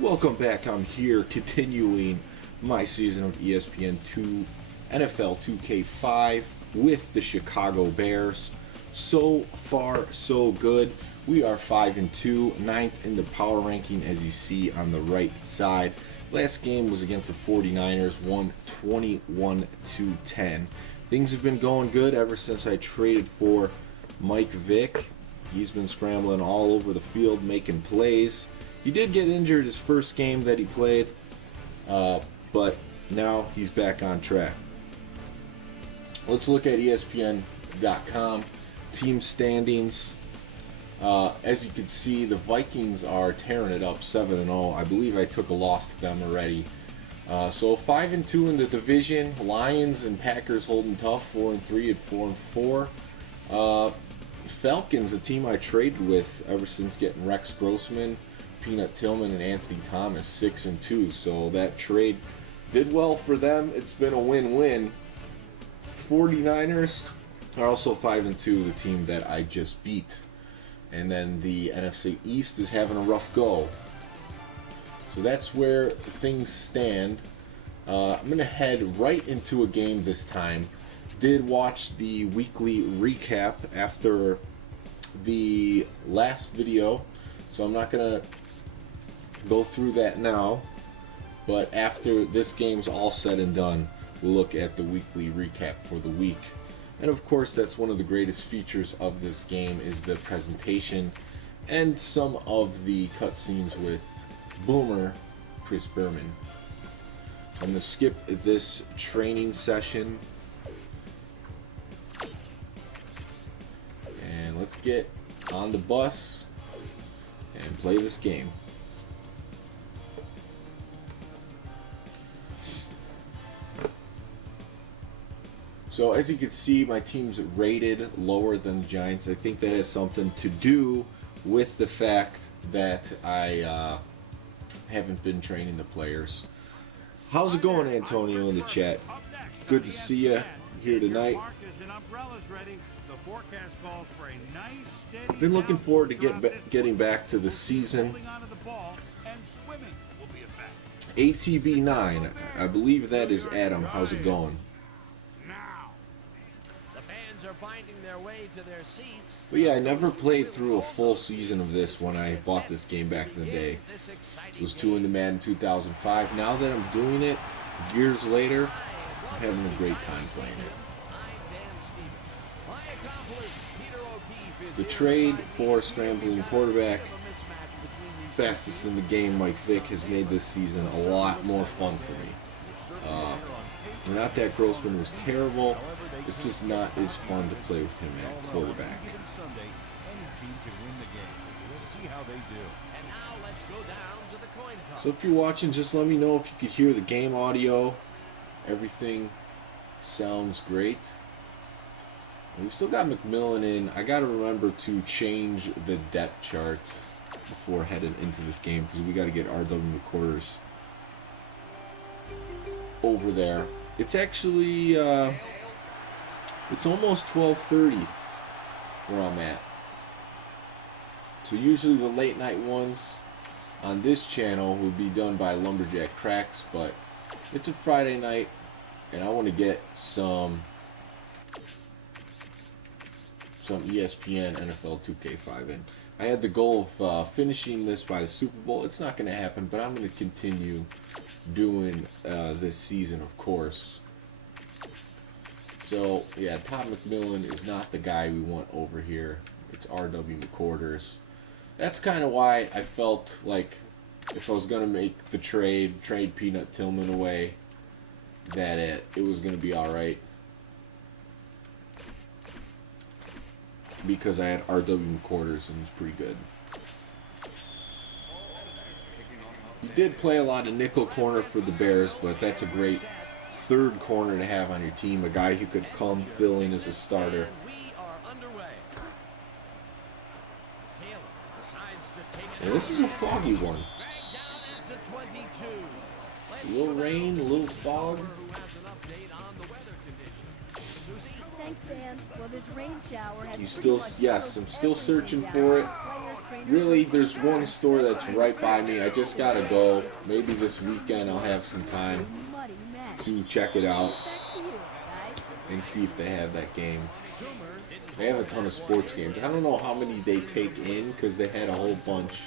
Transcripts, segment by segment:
Welcome back. I'm here continuing my season of ESPN 2 NFL 2K5 with the Chicago Bears. So far, so good. We are 5-2, ninth in the power ranking, as you see on the right side. Last game was against the 49ers, won 21-10. Things have been going good ever since I traded for Mike Vick. He's been scrambling all over the field, making plays. He did get injured his first game that he played, but now he's back on track. Let's look at ESPN.com team standings. As you can see, the Vikings are tearing it up, 7-0. I believe I took a loss to them already. So 5-2 in the division. Lions and Packers holding tough, 4-3 and 4-4. Falcons, a team I traded with ever since getting Rex Grossman, Peanut Tillman, and Anthony Thomas, 6-2. So that trade did well for them. It's been a win-win. 49ers are also 5-2, the team that I just beat. And then the NFC East is having a rough go. So that's where things stand. I'm going to head right into a game this time. Did watch the weekly recap after the last video, so I'm not going to go through that now. But after this game's all said and done, we'll look at the weekly recap for the week. And of course, that's one of the greatest features of this game is the presentation and some of the cutscenes with Boomer, Chris Berman. I'm going to skip this training session. And let's get on the bus and play this game. So as you can see, my team's rated lower than the Giants. I think that has something to do with the fact that I haven't been training the players. How's it going, Antonio, in the chat? Good to see you here tonight. I've been looking forward to getting back to the season. ATB9, I believe that is Adam. How's it going? But yeah, I never played through a full season of this when I bought this game back in the day. Was too into Madden 2005. Now that I'm doing it years later, I'm having a great time playing it. The trade for scrambling quarterback, fastest in the game, Mike Vick, has made this season a lot more fun for me. Not that Grossman was terrible, it's just not as fun to play with him at quarterback. So if you're watching, just let me know if you could hear the game audio. Everything sounds great. And we still got McMillan in. I got to remember to change the depth chart before heading into this game because we got to get RW McQuarters over there. It's actually, it's almost 12:30 where I'm at. So usually the late night ones on this channel would be done by Lumberjack Cracks, but it's a Friday night and I want to get some ESPN NFL 2K5 in. I had the goal of finishing this by the Super Bowl. It's not going to happen, but I'm going to continue doing this season, of course. So yeah, Todd McMillan is not the guy we want over here. It's RW McQuarters. That's kind of why I felt like if I was going to make the trade Peanut Tillman away, that it was going to be alright. Because I had RW McQuarters and it was pretty good. You did play a lot of nickel corner for the Bears, but that's a great third corner to have on your team. A guy who could come fill in as a starter. And this is a foggy one. A little rain, a little fog. You still, yes, I'm still searching for it. Really, there's one store that's right by me. I just gotta go. Maybe this weekend I'll have some time to check it out and see if they have that game. They have a ton of sports games. I don't know how many they take in because they had a whole bunch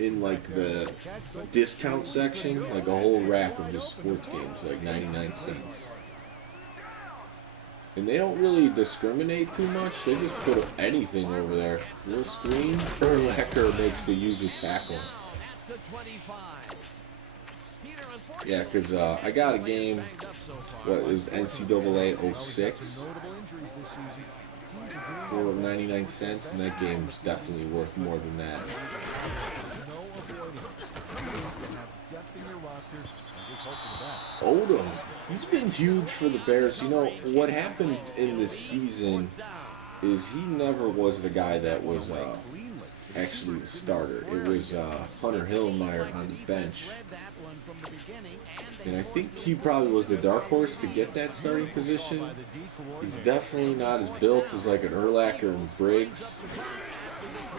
in like the discount section, like a whole rack of just sports games, like 99 cents. And they don't really discriminate too much. They just put anything over there. Little screen. Urlacher makes the user tackle. Yeah, because I got a game, what, it was NCAA 06 for 99 cents, and that game was definitely worth more than that. Odom, he's been huge for the Bears. You know, what happened in this season is he never was the guy that was actually the starter. It was Hunter Hillmeyer on the bench. And I think he probably was the dark horse to get that starting position. He's definitely not as built as like an Urlacher and Briggs.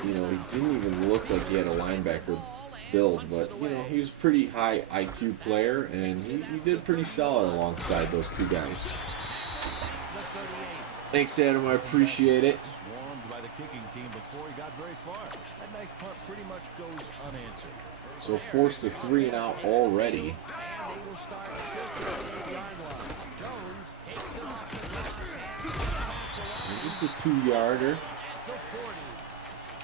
You know, he didn't even look like he had a linebacker build, but you know, he was a pretty high IQ player, and he did pretty solid alongside those two guys. Thanks, Adam. I appreciate it. So forced a 3 and out already. And just a 2-yarder.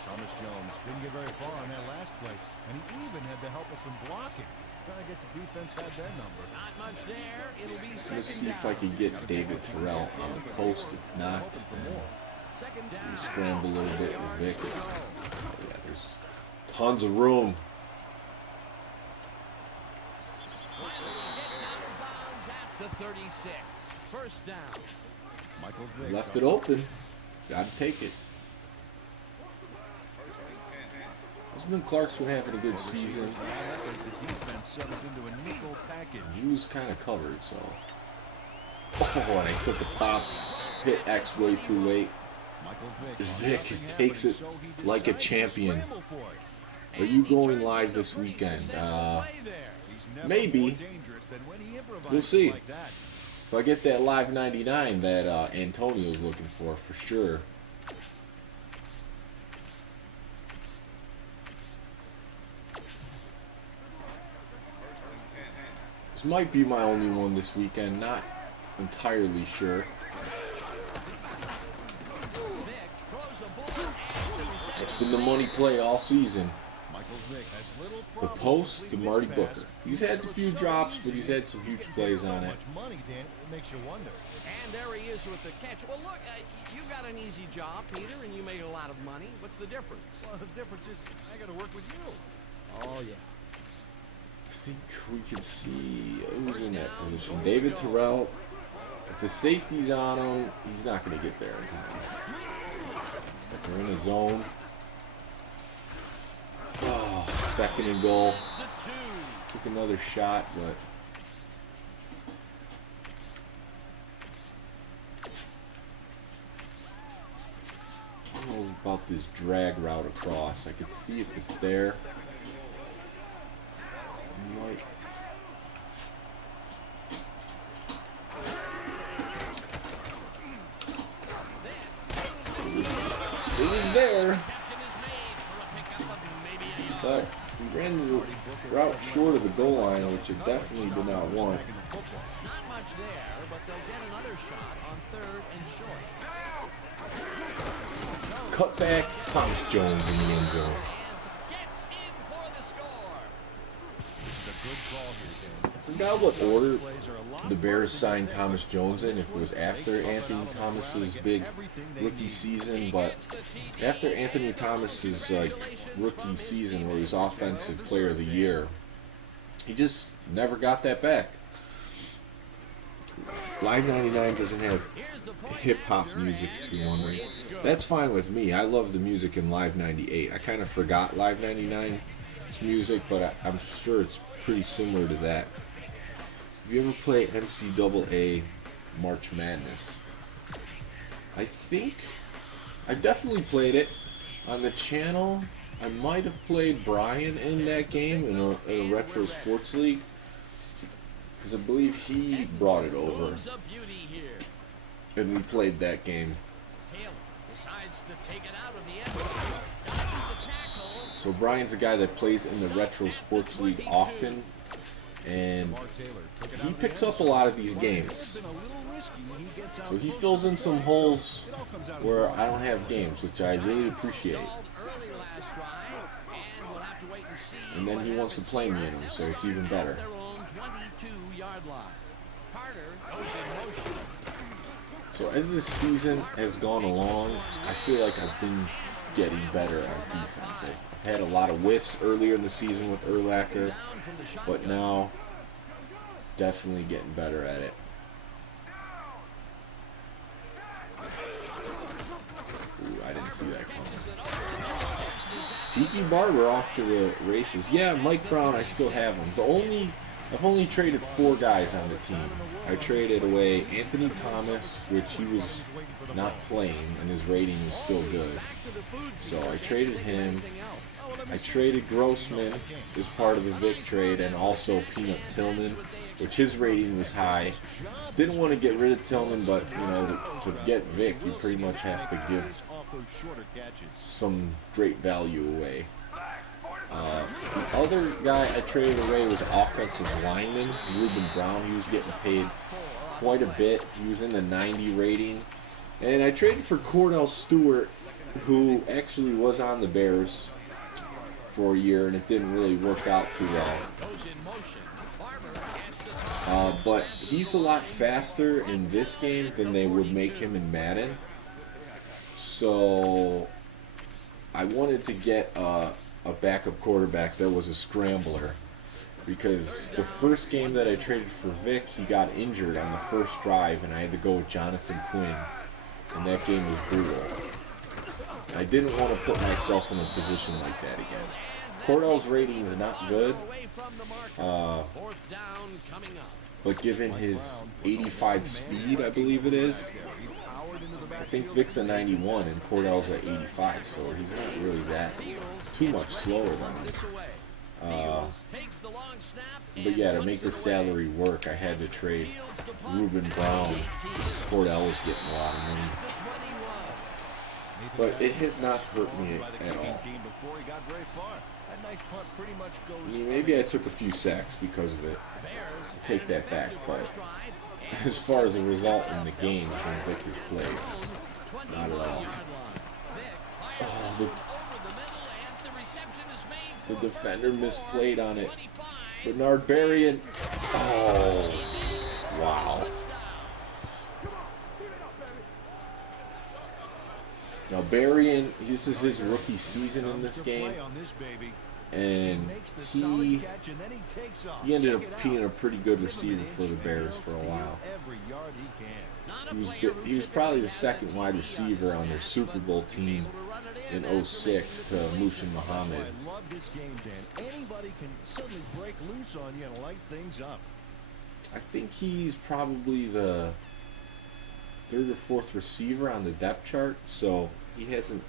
Thomas Jones didn't get very far on that last play, and he even had the help of some blocking. I guess the defense had their number. Not much there. It'll be second. Let's see if I can get David Terrell on the post. If not, then we scramble a little bit with Vic. Oh yeah, there's tons of room. The 36. First down. Michael Vick Left it open. Got to take it. Osman Clark's been having a good season. He was kind of covered, so. Oh, and I took a pop. Hit X way too late. Vic takes it like a champion. Are you going live this weekend? Maybe. We'll see. If I get that live 99 that Antonio's looking for sure. This might be my only one this weekend, not entirely sure. It's been the money play all season. The post to Marty Booker. He's had a few drops, but he's had some huge plays on it. And there he is with the catch. Well, look, you got an easy job, Peter, and you made a lot of money. What's the difference? Well, the difference is I got to work with you. Oh, yeah. I think we can see who's in that position. David Terrell. If the safety's on him, he's not going to get there in time. We're in the zone. Oh, second and goal. Took another shot, but I don't know about this drag route across. I could see if it's there. Might. It was there, but he ran the route short of the goal line, which it definitely did not want. Not much there, but they'll get another shot on third and short. Cut back, Thomas Jones in the end zone. Gets in for the score. This is a good call here, Dan. I forgot what order the Bears signed Thomas Jones in, if it was after Anthony Thomas's big rookie season, but after Anthony Thomas's rookie season where he was Offensive Player of the Year, he just never got that back. Live 99 doesn't have hip-hop music, if you're wondering. That's fine with me. I love the music in Live 98. I kind of forgot Live 99's music, but I'm sure it's pretty similar to that. Have you ever played NCAA March Madness? I think I definitely played it on the channel. I might have played Brian in that game in a retro sports league, because I believe he brought it over and we played that game. So Brian's a guy that plays in the retro sports league often, and he picks up a lot of these games. So he fills in some holes where I don't have games, which I really appreciate. And then he wants to play me in them, so it's even better. So as this season has gone along, I feel like I've been getting better on defense. I've had a lot of whiffs earlier in the season with Urlacher, but now definitely getting better at it. Ooh, I didn't see that coming. Tiki Barber off to the races. Yeah, Mike Brown, I still have him. I've only traded 4 guys on the team. I traded away Anthony Thomas, which he was not playing, and his rating was still good. So I traded him. I traded Grossman as part of the Vic trade, and also Peanut Tillman, which his rating was high. Didn't want to get rid of Tillman, but you know, to get Vic, you pretty much have to give some great value away. The other guy I traded away was offensive lineman Ruben Brown. He was getting paid quite a bit. He was in the 90 rating. And I traded for Cordell Stewart, who actually was on the Bears for a year, and it didn't really work out too well. But he's a lot faster in this game than they would make him in Madden. So I wanted to get a backup quarterback that was a scrambler, because the first game that I traded for Vic, he got injured on the first drive, and I had to go with Jonathan Quinn, and that game was brutal. I didn't want to put myself in a position like that again. Cordell's rating is not good, but given his 85 speed, I believe it is, I think Vic's a 91 and Cordell's at 85, so he's not really that too much slower than him. But yeah, to make the salary work, I had to trade Ruben Brown. Cordell was getting a lot of money. But it has not hurt me at all. I mean, maybe I took a few sacks because of it. I take that back, but as far as the result in the games when Vic has played, not at all. Oh, the defender misplayed on it. Bernard Berrien. Oh, wow. Now Berrien, this is his rookie season in this game, and he ended up being a pretty good receiver for the Bears for a while. He was probably the second wide receiver on their Super Bowl team in 06 to Mushin Muhammad. I think he's probably the 3rd or 4th receiver on the depth chart, so he hasn't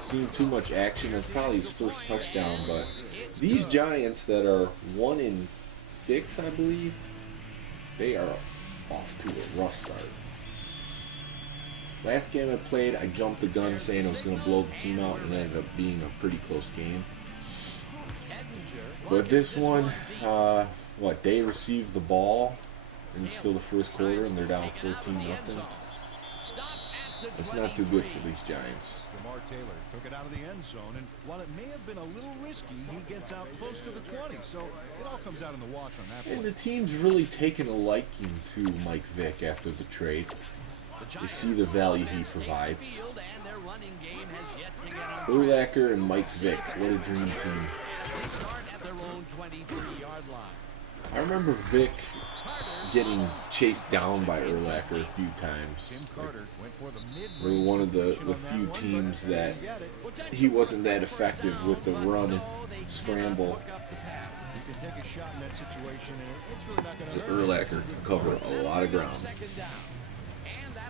seen too much action. That's probably his first touchdown, but these Giants that are 1-6, I believe, they are off to a rough start. Last game I played, I jumped the gun saying I was going to blow the team out, and it ended up being a pretty close game. But this one, they received the ball in still the first quarter, and they're down 14-0. It's not too good for these Giants. Jamar Taylor took it out of the end zone, and while it may have been a little risky, he gets out close to the 20, so it all comes out in the wash on that play. And the team's really taken a liking to Mike Vick after the trade. They see the value he provides. Urlacher and Mike Vick, what a dream team. I remember Vick getting chased down by Urlacher a few times. We're one of the few teams that he wasn't that effective with the run and scramble. The Urlacher could cover a lot of ground.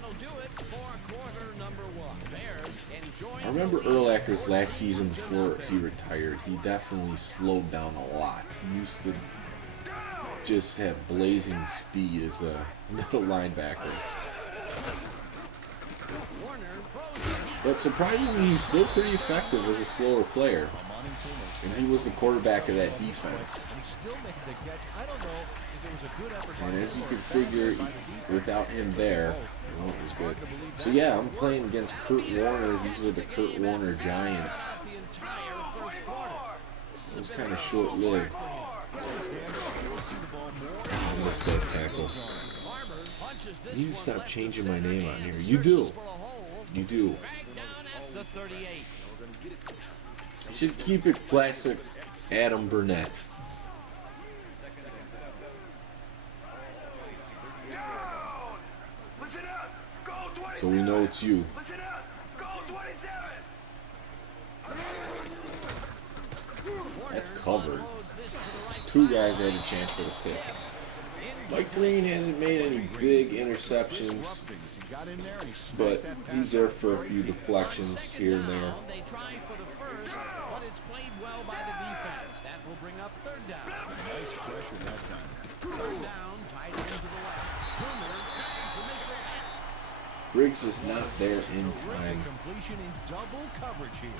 that'll do it for quarter number one. Bears enjoying. I remember Urlacher's last season before he retired. He definitely slowed down a lot. He used to just have blazing speed as a middle linebacker. But surprisingly, he's still pretty effective as a slower player. And he was the quarterback of that defense. And as you can figure, without him there, it was good. So yeah, I'm playing against Kurt Warner. These were the Kurt Warner Giants. It was kind of short-lived. I missed that tackle. You need to stop changing my name on here. You do. You do. You should keep it classic Adam Burnett. So we know it's you. That's covered. Two guys had a chance at a pick. Mike Green hasn't made any big interceptions, but he's there for a few deflections here and there. They try for the first, but it's played well by the defense. That will bring up third down. Nice pressure that time. Third down, tight end to the left. Turner tags the missile. Briggs is not there in time. Completion in double coverage here.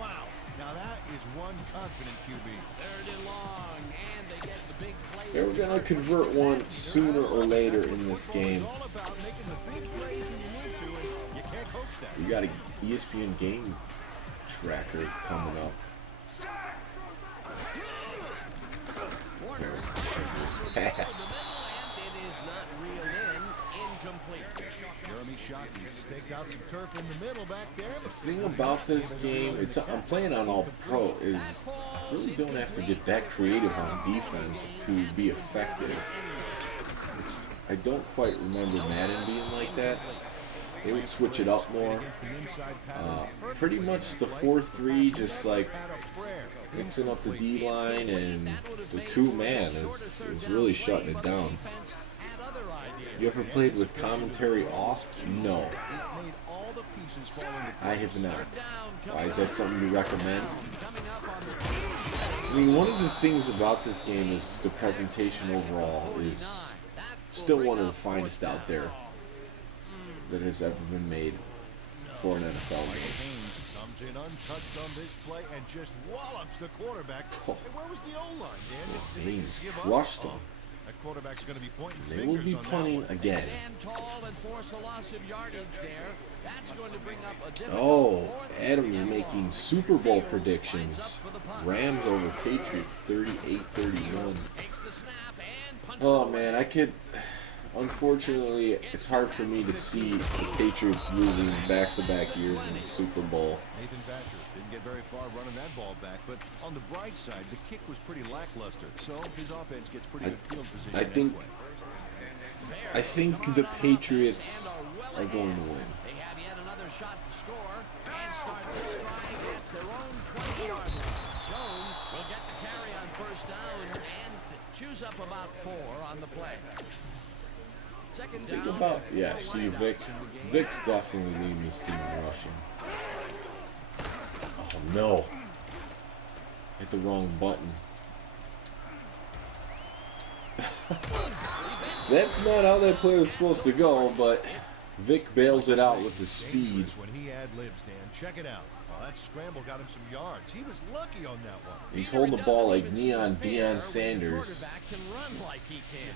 Wow. Now that is one confident QB. Third and long, and they get the big play. They were going to convert one sooner or later in this game. It's all about making the big plays when you need to, and you can't coach that. We got an ESPN game tracker coming up. Pass. It is not reeled in, incomplete. Jeremy Shockey staked out some turf in the middle back there. The thing about this game, I'm playing on All Pro, is I really don't have to get that creative on defense to be effective. I don't quite remember Madden being like that. They would switch it up more. Pretty much the 4-3, just like mixing up the D-line, and the two-man is really shutting it down. You ever played with commentary off? No. I have not. Why, is that something you recommend? I mean, one of the things about this game is the presentation overall is still one of the finest out there that has ever been made for an NFL game. Comes in untouched on this play and just wallops the quarterback. Oh. Hey, where was the O-line, Dan? They Did just give up? crushed them. That quarterback's going to be pointing They will be fingers on that punting one. again. Stand tall and force a loss of yardage there. That's going to bring up a difficult Oh, fourth Adam's and making long. Super Bowl Fields predictions. lines up for the punt. Rams over Patriots, 38-31. Takes the snap and punts Oh it man, away. I could. Unfortunately, it's hard for me to see the Patriots losing back-to-back years in the Super Bowl. Nathan Batcher didn't get very far running that ball back, but on the bright side, the kick was pretty lackluster, so his offense gets pretty good field position. I think anyway. I think the Patriots are going to win. They have yet another shot to score and start this drive at their own 20-yard line. Jones will get the carry on first down and chews up about 4 on the play. Second Think down. about, yeah, see Vic's definitely leading this team in rushing. Oh no. Hit the wrong button. That's not how that play was supposed to go, but Vic bails it out with the speed. When he ad-libs, Dan, check it out. Oh, that scramble got him some yards. He was lucky on that one. He's holding the ball like Neon Deion Sanders. Quarterback can run like he can.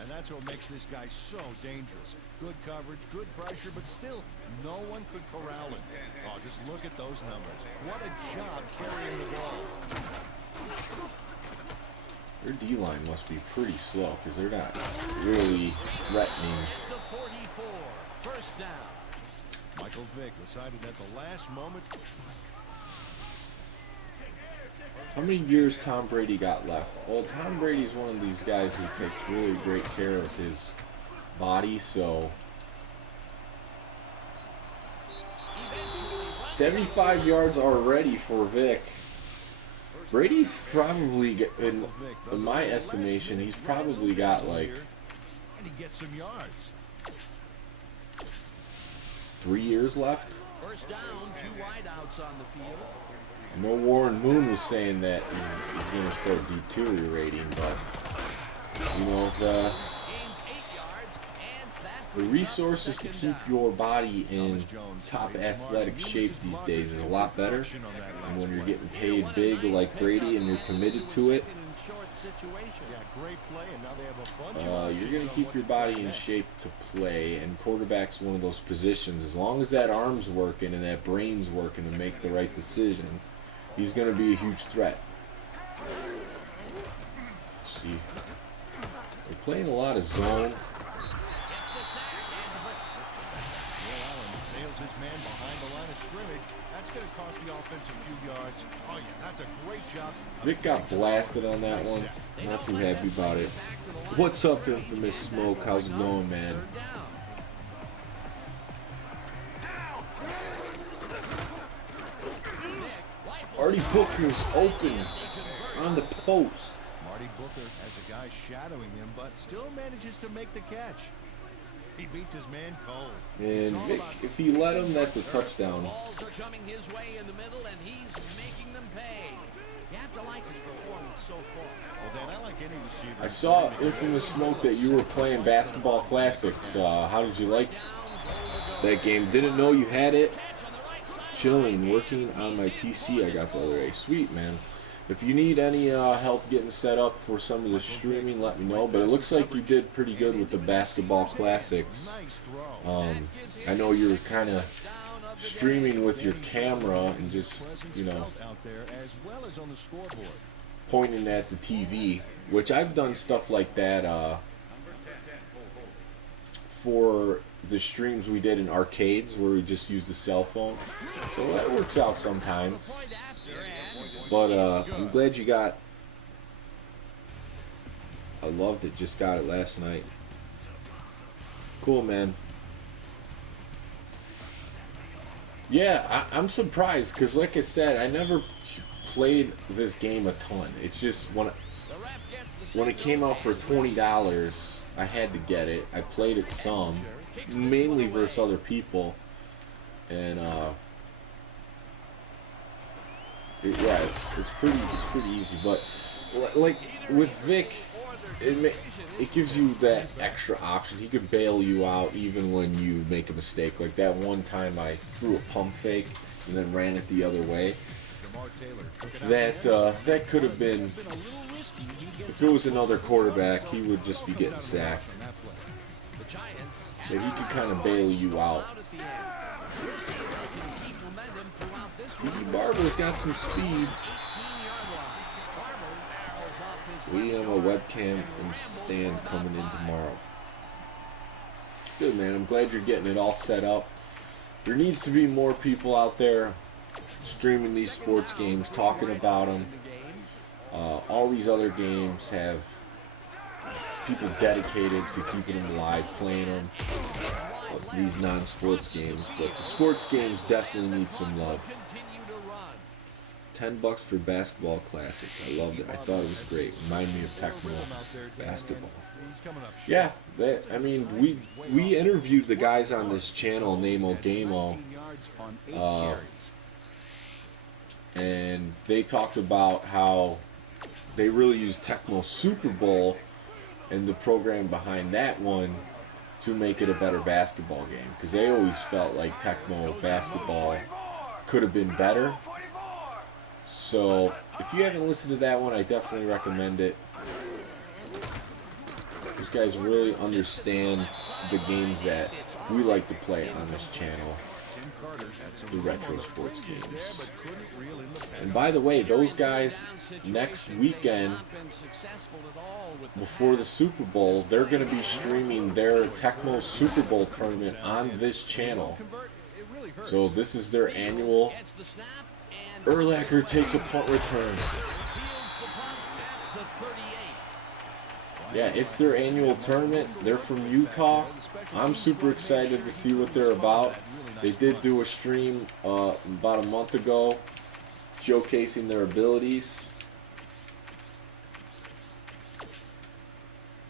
And that's what makes this guy so dangerous. Good coverage, good pressure, but still, no one could corral him. Oh, just look at those numbers. What a job carrying the ball. Their D-line must be pretty slow because they're not really threatening. The 44. First down. Michael Vick decided at the last moment. How many years Tom Brady got left? Well, Tom Brady's one of these guys who takes really great care of his body, so 75 yards already for Vic. Brady's probably, in my estimation, he's probably got like And he gets some yards. 3 years left. First down, 2 wideouts on the field. I know Warren Moon was saying that he's going to start deteriorating, but you know, Gains 8 yards, and that the brings up resources to second keep down. your body in top athletic shape these days is a lot better. And when you're getting paid big like Brady and you're committed to it, you're going to keep your body in shape to play. And quarterback's one of those positions. As long as that arm's working and that brain's working to make the right decisions, he's going to be a huge threat. Let's see. They're playing a lot of zone. His man behind the line of scrimmage. That's going to cost the offense a few yards. Oh, yeah, that's a great job. Vic got blasted on that one. Not too happy about it. What's up, Infamous Smoke? How's it going, man? Artie Booker's open on the post. Marty Booker has a guy shadowing him, but still manages to make the catch. He beats his man cold. And Vic, if he let him, that's a touchdown. Balls are coming his way in the middle, and he's making them pay. You have to like his performance so far. Well, Dan, I like any receiver. I saw, Infamous Smoke, that you were playing Basketball Classics. How did you like that game? Didn't know you had it. Chilling, working on my PC I got the other day. Sweet, man. If you need any help getting set up for some of the streaming, let me know. But it looks like you did pretty good with the Basketball Classics. I know you're kind of streaming with your camera and just, you know, pointing at the TV, which I've done stuff like that for the streams we did in arcades where we just used the cell phone. So that works out sometimes. But I'm glad you got. I loved it. Just got it last night. Cool, man. Yeah, I'm surprised because, like I said, I never played this game a ton. It's just when it came out for $20, I had to get it. I played it some, mainly versus other people, and yeah, it's pretty easy. But like with Vic, it gives you that extra option. He could bail you out even when you make a mistake. Like that one time I threw a pump fake and then ran it the other way. That could have been, if it was another quarterback, he would just be getting sacked. So he could kind of bail you out. Stevie Barber's got some speed. We have a webcam and stand coming in tomorrow. Good, man. I'm glad you're getting it all set up. There needs to be more people out there streaming these sports games, talking about them. All these other games have people dedicated to keeping them alive, playing them. These non-sports games, but the sports games definitely need some love. $10 for Basketball Classics. I loved it. I thought it was great. Reminded me of Tecmo basketball. Yeah, I mean, we interviewed the guys on this channel, Namo Gamo, and they talked about how they really used Tecmo Super Bowl and the program behind that one to make it a better basketball game, because they always felt like Tecmo basketball could have been better. So if you haven't listened to that one, I definitely recommend it. These guys really understand the games that we like to play on this channel, the retro sports games. And by the way, those guys, next weekend, before the Super Bowl, they're going to be streaming their Tecmo Super Bowl tournament on this channel. So this is their annual. Urlacher takes a punt return. Yeah, it's their annual tournament. They're from Utah. I'm super excited to see what they're about. They did do a stream about a month ago showcasing their abilities.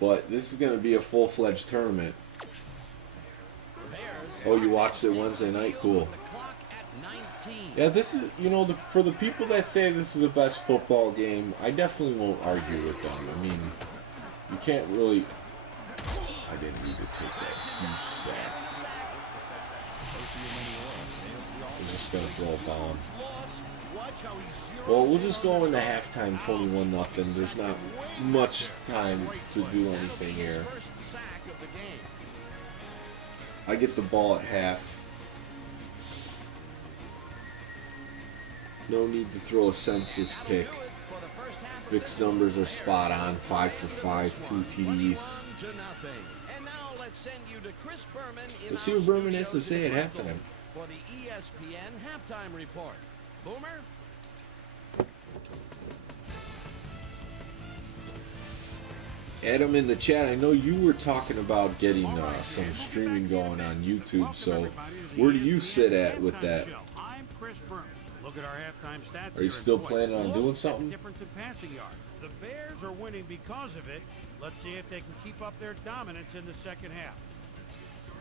But this is going to be a full-fledged tournament. Oh, you watched it Wednesday night? Cool. The clock at 19. Yeah, this is, for the people that say this is the best football game, I definitely won't argue with them. I mean, you can't really... I didn't need to take that huge sack. I'm just going to throw a bomb. Well, we'll just go into halftime 21-0. There's not much time to do anything here. I get the ball at half. No need to throw a senseless pick. Vic's numbers are spot on. 5 for 5, 2 TDs. Let's see what Berman has to say at halftime. For the ESPN halftime report. Boomer? Adam in the chat, I know you were talking about getting some streaming going on YouTube, so where do you sit at with that? Look at our halftime stats. Are you still planning on doing something? Difference in passing yards. The Bears are winning because of it. Let's see if they can keep up their dominance in the second half.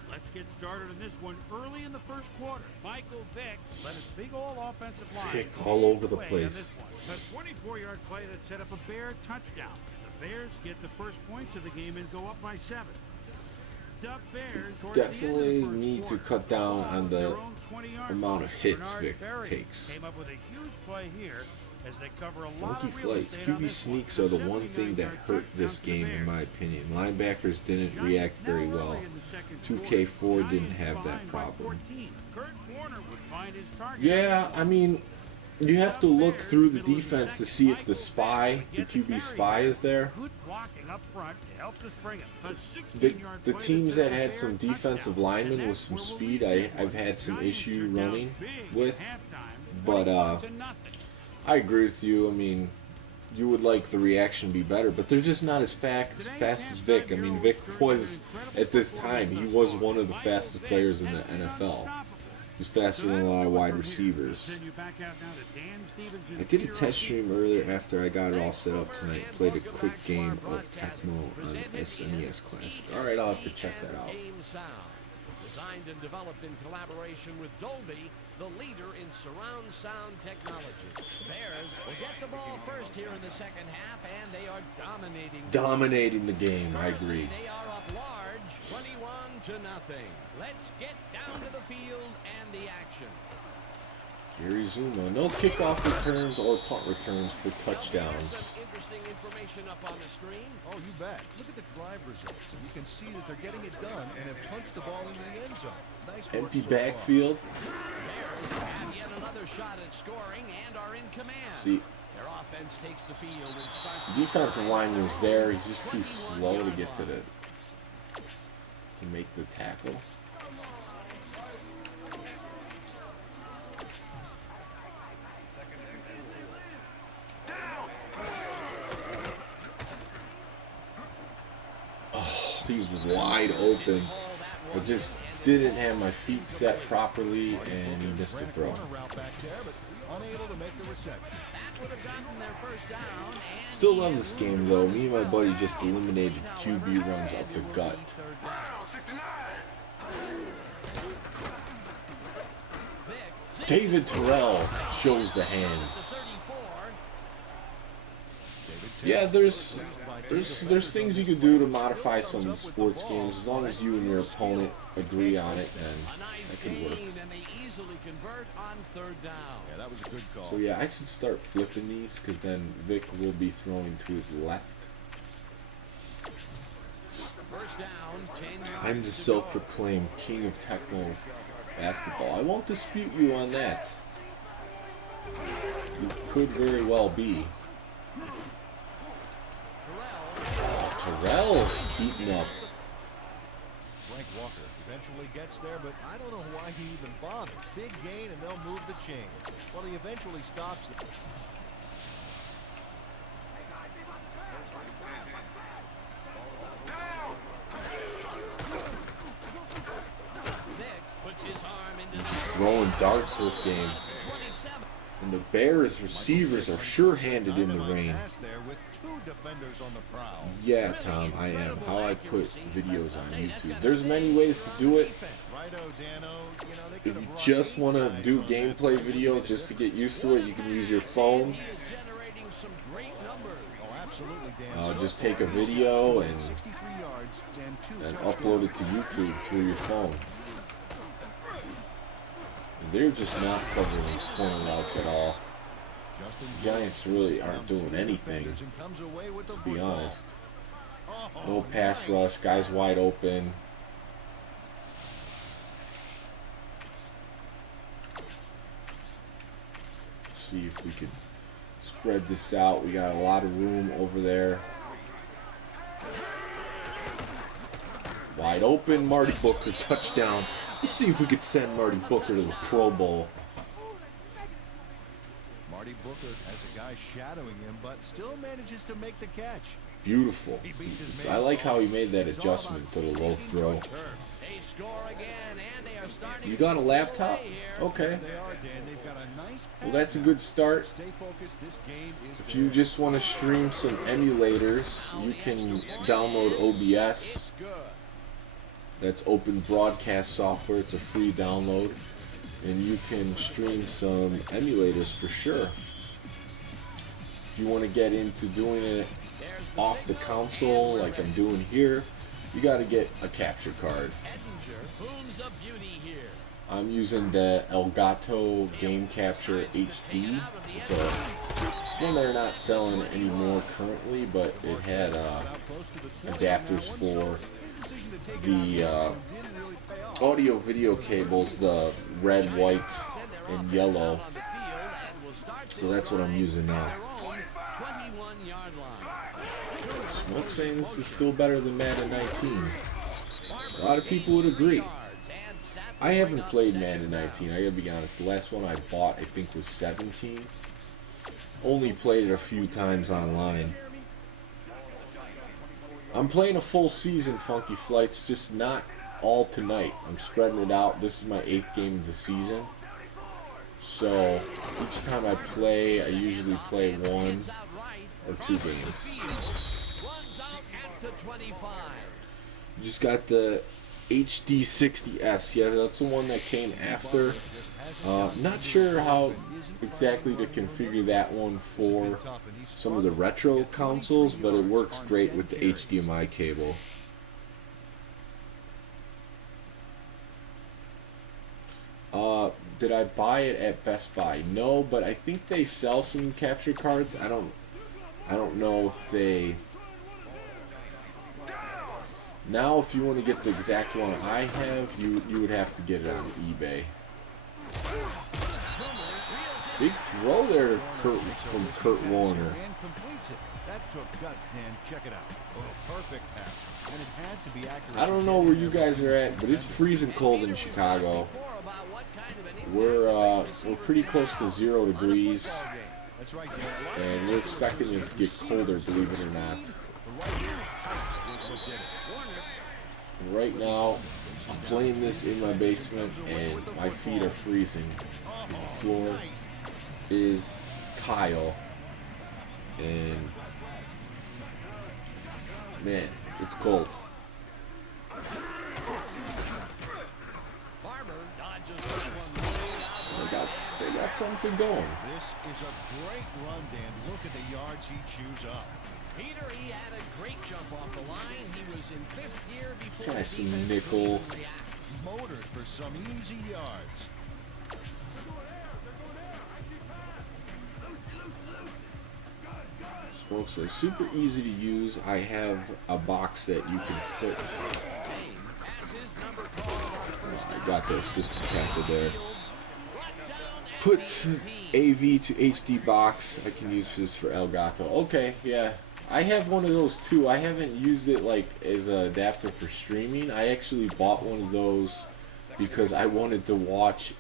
Let's get started in this one early in the first quarter. Michael Vick led his big all-offensive line. Vick all over the place. A 24-yard play that set up a Bear touchdown. The Bears get the first points of the game and go up by 7. The Bears definitely need to cut down on the amount of hits Vick takes. Came up with a huge play here as they cover a Funky lot of real flights. estate on QB this one. sneaks are the one thing that hurt this game, in my opinion. Linebackers didn't react very well. 2K4 didn't have that problem. Yeah, I mean, you have to look through the defense to see if the QB spy is there. The teams that had some defensive linemen with some speed, I've had some issue running with. But I agree with you. I mean, you would like the reaction to be better, but they're just not as fast as Vick. I mean, Vick was, at this time, he was one of the fastest players in the NFL. He's faster than a lot of wide receivers. I did a test stream earlier after I got it all set up tonight. Played a quick game of Tecmo on SNES Classic. Alright, I'll have to check that out. Designed and developed in collaboration with Dolby, the leader in surround sound technology. Bears will get the ball first here in the second half, and they are dominating the game. I agree. They are up large, 21-0. Let's get down to the field and the action. Gary Zuma, no kickoff returns or punt returns for touchdowns. Some interesting information up on the screen. Oh, you bet. Look at the drive results. You can see that they're getting it done and have punched the ball into the end zone. Nice work Empty so backfield. Bears have yet another shot at scoring and are in command. See, their offense takes the field and starts. the defensive lineman was there. He's just too slow to get to make the tackle. He was wide open. I just didn't have my feet set properly, and he missed the throw. Still love this game, though. Me and my buddy just eliminated QB runs up the gut. David Terrell shows the hands. Yeah, there's things you could do to modify some sports games as long as you and your opponent agree on it, and that could work. Yeah, that was a good call. So yeah, I should start flipping these because then Vic will be throwing to his left. I'm the self-proclaimed king of Tecmo basketball. I won't dispute you on that. You could very well be. Terrell beaten up. Frank Walker eventually gets there, but I don't know why he even bothered. Big gain, and they'll move the chains. Well, he eventually stops it. Puts his arm into He's throwing darts this game. In And the Bears receivers are sure-handed in the rain. Pass there with two defenders on the prowl. Yeah, Tom, I am. How I put videos on YouTube. There's many ways to do it. Righto, Dano. You know, they If could you have brought just 8 want to guys do on that gameplay play. video just to get used to it, you can use your phone. He is generating some great numbers. Oh, absolutely, Dan. Just take a video and 63 yards and 2 upload it to YouTube through your phone. And they're just not covering these corner routes at all. The Giants really aren't doing anything, to be honest. No pass rush, guys wide open. See if we could spread this out. We got a lot of room over there. Wide open, Marty Booker, touchdown. Let's see if we could send Marty Booker to the Pro Bowl. Marty Booker has a guy shadowing him, but still manages to make the catch. Beautiful. I like how he made that adjustment to the low throw. They score again, and they are starting. You got a laptop? Okay. They are, Dan. They've got a nice Well, that's a good start. Stay focused. This game is If you just want to stream some emulators, you can download OBS. It's good. That's open broadcast software. It's a free download. And you can stream some emulators for sure. If you want to get into doing it off the console like I'm doing here, you got to get a capture card. Edinger, whom's a beauty here. I'm using the Elgato Game Capture HD. It's one they're not selling anymore currently, but it had adapters for the audio video cables, the red, white, and yellow. So that's what I'm using now. Smoke saying this is still better than Madden 19. A lot of people would agree. I haven't played Madden 19, I gotta be honest. The last one I bought, I think, was 17. Only played it a few times online. I'm playing a full season, Funky Flights, just not all tonight. I'm spreading it out. This is my 8th game of the season. So, each time I play, I usually play 1 or 2 games. You just got the HD60S. Yeah, that's the one that came after. Not sure how exactly to configure that one for some of the retro consoles, but it works great with the HDMI cable. Did I buy it at Best Buy? No, but I think they sell some capture cards. I don't know if they... Now, if you want to get the exact one I have, you would have to get it on eBay. Big throw there from Kurt Warner. That took guts, Dan. Check it out. Oh, perfect pass. And it had to be accurate. I don't know where you guys are at, but it's freezing cold in Chicago. We're pretty close to 0 degrees, and we're expecting it to get colder, believe it or not. Right now, I'm playing this in my basement, and my feet are freezing. The floor is tile, and man, it's cold. They got something going. This is a great run, Dan. Look at the yards he chews up. Peter, he had a great jump off the line. He was in 5th gear before Try some defense nickel. could react. Motored for some easy yards. Folks, it's super easy to use. I have a box that you can put. I got the assistant captain there. Put AV to HD box. I can use this for Elgato. Okay, yeah. I have one of those too. I haven't used it like as an adapter for streaming. I actually bought one of those because I wanted to watch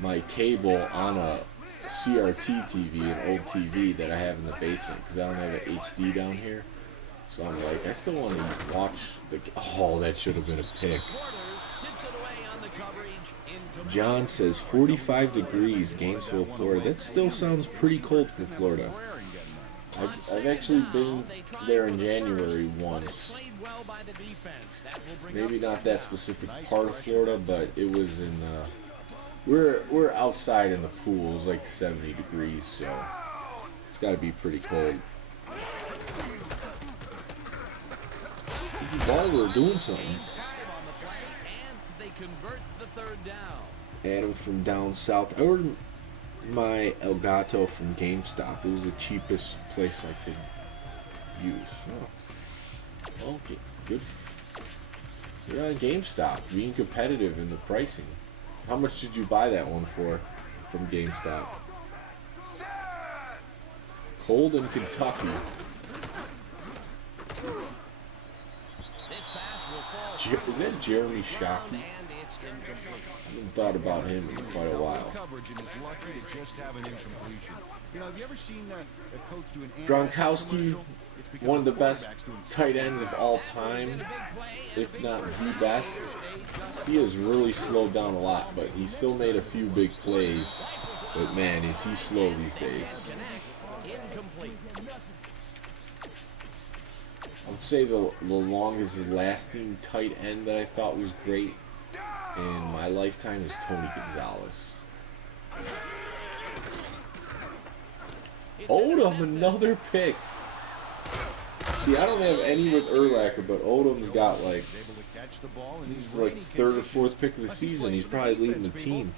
my cable on a CRT TV, an old TV that I have in the basement because I don't have an HD down here. So I'm like, I still want to watch the... Oh, that should have been a pick. Chips it away on the coverage. Incomplete. John says 45 degrees, Gainesville, Florida. That still sounds pretty cold for Florida. I've actually been there in January once. Maybe not that specific part of Florida, but it was in. We're outside in the pool. It was like 70 degrees, so it's got to be pretty cold. Barber doing something. Adam from down south. I ordered my Elgato from GameStop. It was the cheapest place I could use. Oh. Okay, good. You're on GameStop, being competitive in the pricing. How much did you buy that one for from GameStop? Cold in Kentucky. Is that Jeremy Shockey? I haven't thought about him in quite a while. Gronkowski, one of the best tight ends of all time, if not the best. He has really slowed down a lot, but he still made a few big plays. But man, is he slow these days. I would say the longest lasting tight end that I thought was great in my lifetime is Tony Gonzalez. Odom, another pick. See, I don't have any with Urlacher, but Odom's got like, this is like his third or fourth pick of the season. He's probably leading the team.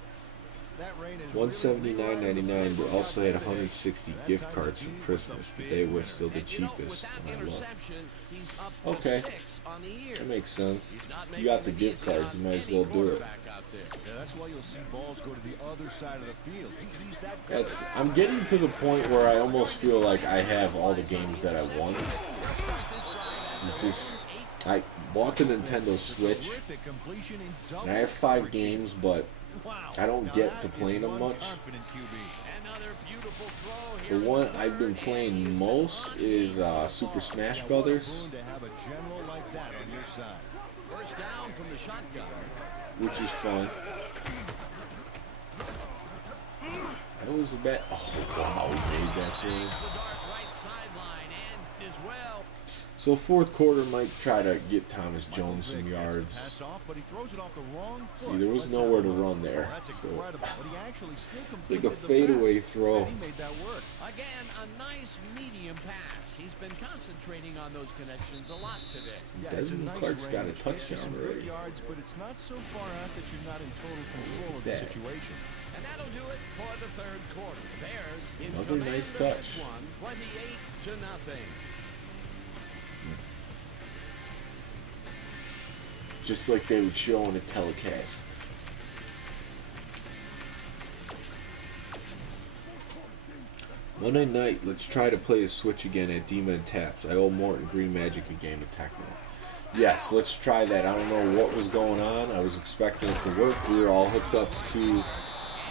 $179.99, but also had 160 gift cards from Christmas, but they were still the cheapest. Okay, that makes sense. You got the gift cards, you might as well do it. I'm getting to the point where I almost feel like I have all the games that I want. It's just, I bought the Nintendo Switch, and I have 5 games, but I don't get to playing them much. The one I've been playing most is Super Smash Brothers, which is fun. That was a bad. Oh wow, he made that thing. So fourth quarter might try to get Thomas Jones some yards. See, there was nowhere to run there. So like a fadeaway throw. Again, a nice medium pass. He's been concentrating on those connections a lot today. Desmond Clark's got a touchdown already. But it's not so far out that you're not in total control of the situation. And that'll do it for the third quarter. The Bears in Another nice touch. 28-0. Just like they would show on a telecast. Monday night, let's try to play a Switch again at Dima and Taps. I owe Morton Green Magic a game of Tecmo. Yes, let's try that. I don't know what was going on. I was expecting it to work. We were all hooked up to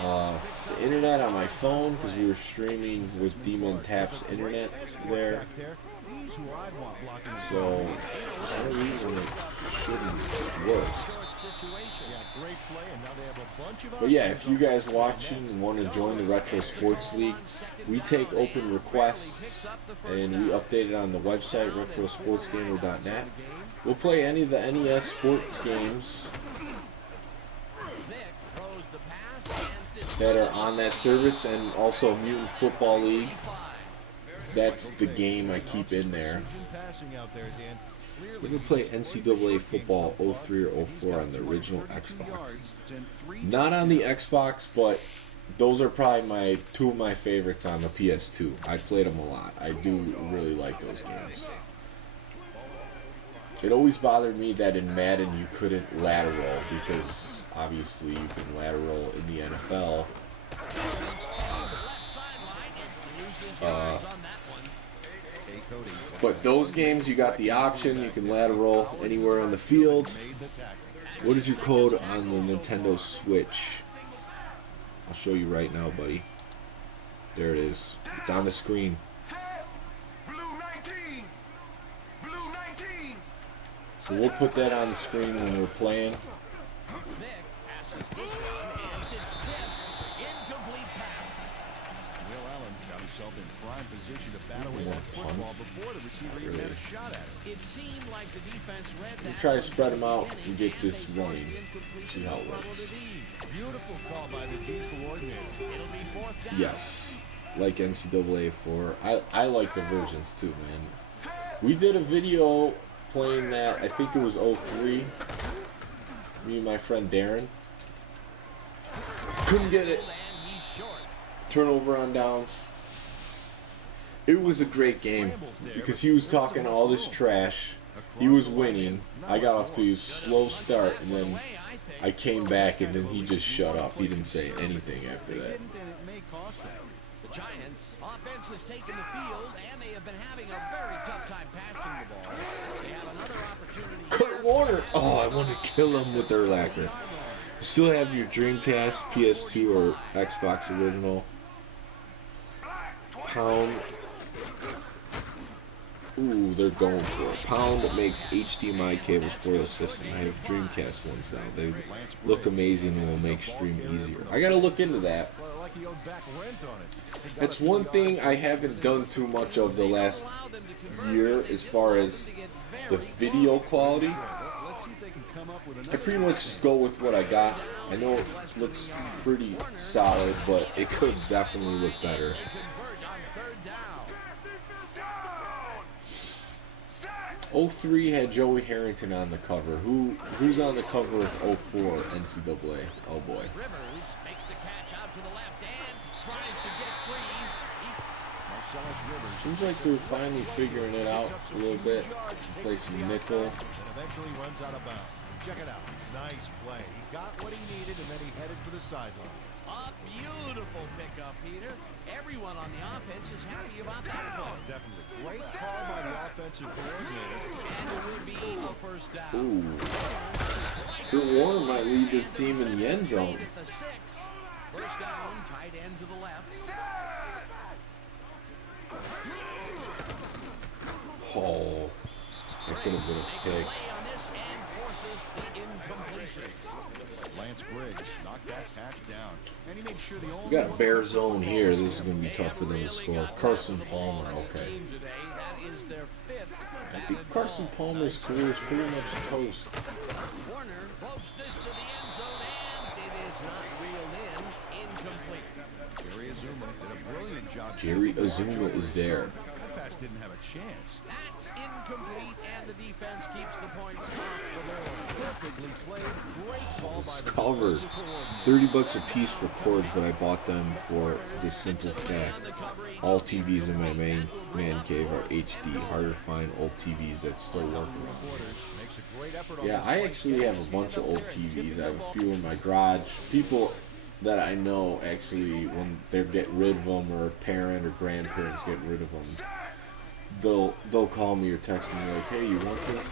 the internet on my phone because we were streaming with Dima and Taps internet there. So, for some reason it shouldn't work. But yeah, if you guys watching want to join the Retro Sports League, we take open requests and we update it on the website, retrosportsgamer.net. We'll play any of the NES sports games that are on that service, and also Mutant Football League. That's the game I keep in there. We're going to play NCAA Football 03 or 04 on the original Xbox. Not on the Xbox, but those are probably two of my favorites on the PS2. I played them a lot. I do really like those games. It always bothered me that in Madden you couldn't lateral, because obviously you can lateral in the NFL. But those games, you got the option. You can lateral anywhere on the field. What is your code on the Nintendo Switch? I'll show you right now, buddy. There it is. It's on the screen. So we'll put that on the screen when we're playing. misses this one, and it's tipped. Incomplete pass. Will Allen got himself in prime position to bat away that football before the receiver even had a shot at it. It seemed like the defense read that. Try to spread them out and get this running. See how it works. Beautiful call by the D coordinator. It'll be fourth down. Yes, like NCAA 4. I like the versions too, man. We did a video playing that, I think it was 03. Me and my friend Darren. Couldn't get it. And he's short. Turnover on downs. It was a great game because he was talking all this trash. He was winning. I got off to a slow start, and then I came back, and then he just shut up. He didn't say anything after that. The Giants offense has taken the field, and they have been having a very tough time passing the ball. They have another opportunity. Kurt Warner. Oh, I want to kill him with their lacquer. Still have your Dreamcast, PS2, or Xbox original. Pound. Ooh, they're going for it. Pound that makes HDMI cables for the system. I have Dreamcast ones now. They look amazing and will make stream easier. I gotta look into that. That's one thing I haven't done too much of the last year as far as the video quality. I pretty much just go with what I got. I know it looks pretty solid, but it could definitely look better. 03 had Joey Harrington on the cover. Who's on the cover of 04 NCAA? Oh boy. Rivers makes the catch out to the left and tries to get free. Seems like they're finally figuring it out a little bit. Play some nickel. And eventually runs out of bounds. Check it out. Nice play. He got what he needed, and then he headed for the sidelines. A beautiful pickup, Peter. Everyone on the offense is happy about that play. Definitely. Great call by the offensive coordinator. And it will be a first down. Ooh. Kurt Warner might lead this team in the end zone. At the 6. First down, tight end to the left. Oh, that could have been a pick. On this and forces the incompletion. Lance Briggs knocked that pass down. And he made sure the only We got a bare zone here. This is going to be tough for them to score. Carson Palmer, okay. That is their 5th. I think Carson Palmer's career is pretty much toast. Warner floats this to the end zone, and it is not reeled in. Incomplete. Jerry Azuma did a brilliant job. Jerry Azuma is there. That pass didn't have a chance. That's incomplete, and the defense keeps the points off the board. Perfectly played. Great call by It's the covered. defensive coordinator. $30 a piece for cords, but I bought them for the simple fact all TVs in my man cave are HD. Harder to find old TVs that still work around here. Makes a great effort on Yeah, this I play. actually have a bunch of old TVs. I have a few in my garage. People that I know actually, when they get rid of them, or a parent or grandparents get rid of them, they'll call me or text me like, "Hey, you want this?"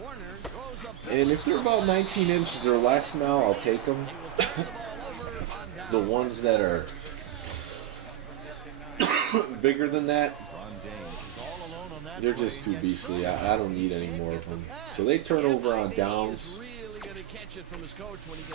Warner throws up And if they're about 19 inches or less now, I'll take them. The ones that are bigger than that, Ron Dane is all alone on that they're play just too and gets beastly. stripped. I don't need any more of them. So they turn over on downs.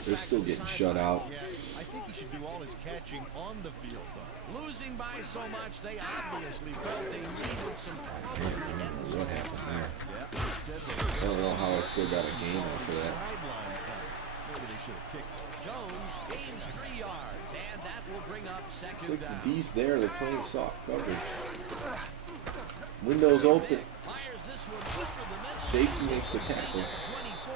They're still getting shut out. Yeah, I think he should do all his catching on the field, though. Losing by so much, they obviously felt they needed some I cover. don't remember what happened there. Yeah, instead they I don't know how I still got a game after that. sideline time. Maybe they should have kicked it. Jones gains 3 yards, and that will bring up It's second like down. the D's there, they're playing soft coverage. Windows open. Fires this one over the middle. Safety makes the tackle. 24.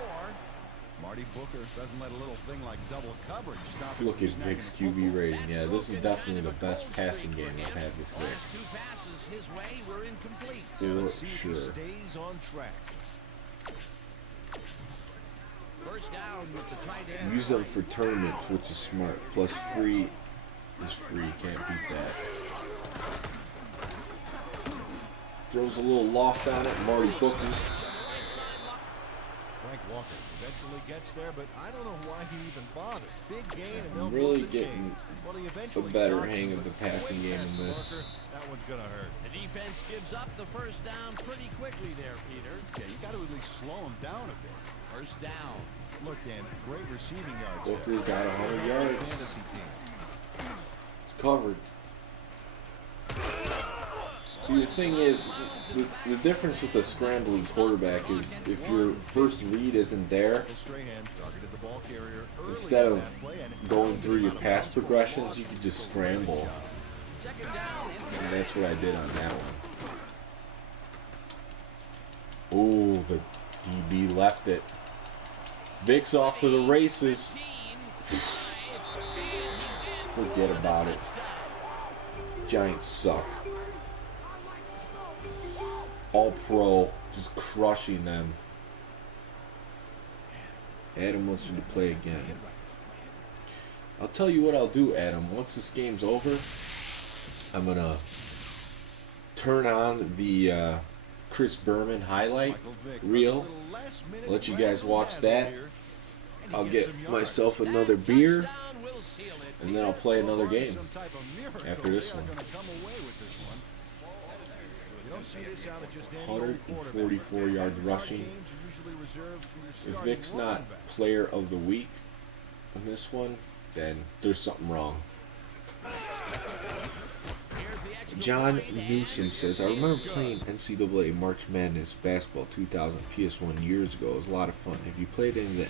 Marty Booker doesn't let a little thing like double coverage stop him Look from at snagging Vic's the football. QB rating. Yeah, this is definitely the best passing game I've had with Vic. Last 2 passes his way were incomplete. For Let's see if he sure. stays on track. First down with the tight end. Use them for tournaments, which is smart. Plus free is free. Can't beat that. Throws a little loft on it. Marty Booker. Frank Walker eventually gets there, but I don't know why he even bothered. Big gain and they'll I'm really blow the getting chains. Well, he a eventually better stopped hang him of the with a passing quick game catch, in this. Booker. That one's going to hurt. The defense gives up the first down pretty quickly there, Peter. Yeah, you got to at least slow him down a bit. First down. Look, Dan, great receiving yards. Booker's there. got 100 yards. Fantasy team. It's covered. See, the thing is, the difference with a scrambling quarterback is if your first read isn't there, instead of going through your pass progressions, you can just scramble. Second down. And that's what I did on that one. Ooh, the DB left it. Vic's off to the races. Forget about it. Giants suck. All pro, just crushing them. Adam wants me to play again. I'll tell you what I'll do, Adam. Once this game's over, I'm gonna turn on the Chris Berman highlight reel. Let you guys watch that. I'll get myself another beer, and then I'll play another game after this one. 144 yards rushing. If Vic's not player of the week in this one, then there's something wrong. John Newsom says, I remember playing NCAA March Madness basketball 2000 PS1 years ago. It was a lot of fun. Have you played any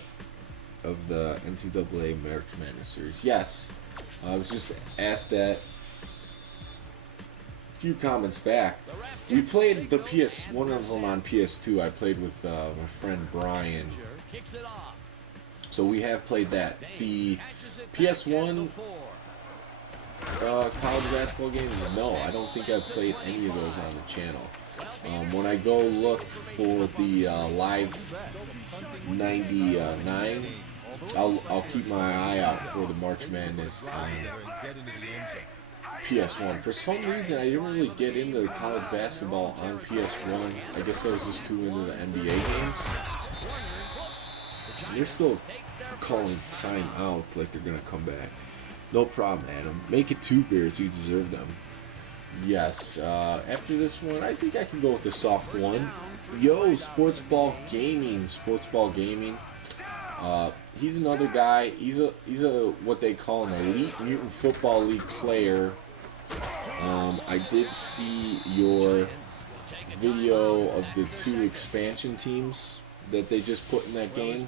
of the NCAA March Madness series? Yes. I was just asked that a few comments back. We played the one of them on PS2. I played with my friend Brian. So we have played that. The PS1 college basketball games, no, I don't think I've played any of those on the channel. When I go look for the live 99, I'll keep my eye out for the March Madness on PS1. For some reason, I didn't really get into the college basketball on PS1. I guess I was just too into the NBA games. They're still calling time out like they're going to come back. No problem, Adam. Make it 2 beers. You deserve them. Yes. After this one, I think I can go with the soft one. Yo, Sports Ball Gaming. He's another guy. He's a what they call an elite Mutant Football League player. I did see your video of the 2 expansion teams that they just put in that game.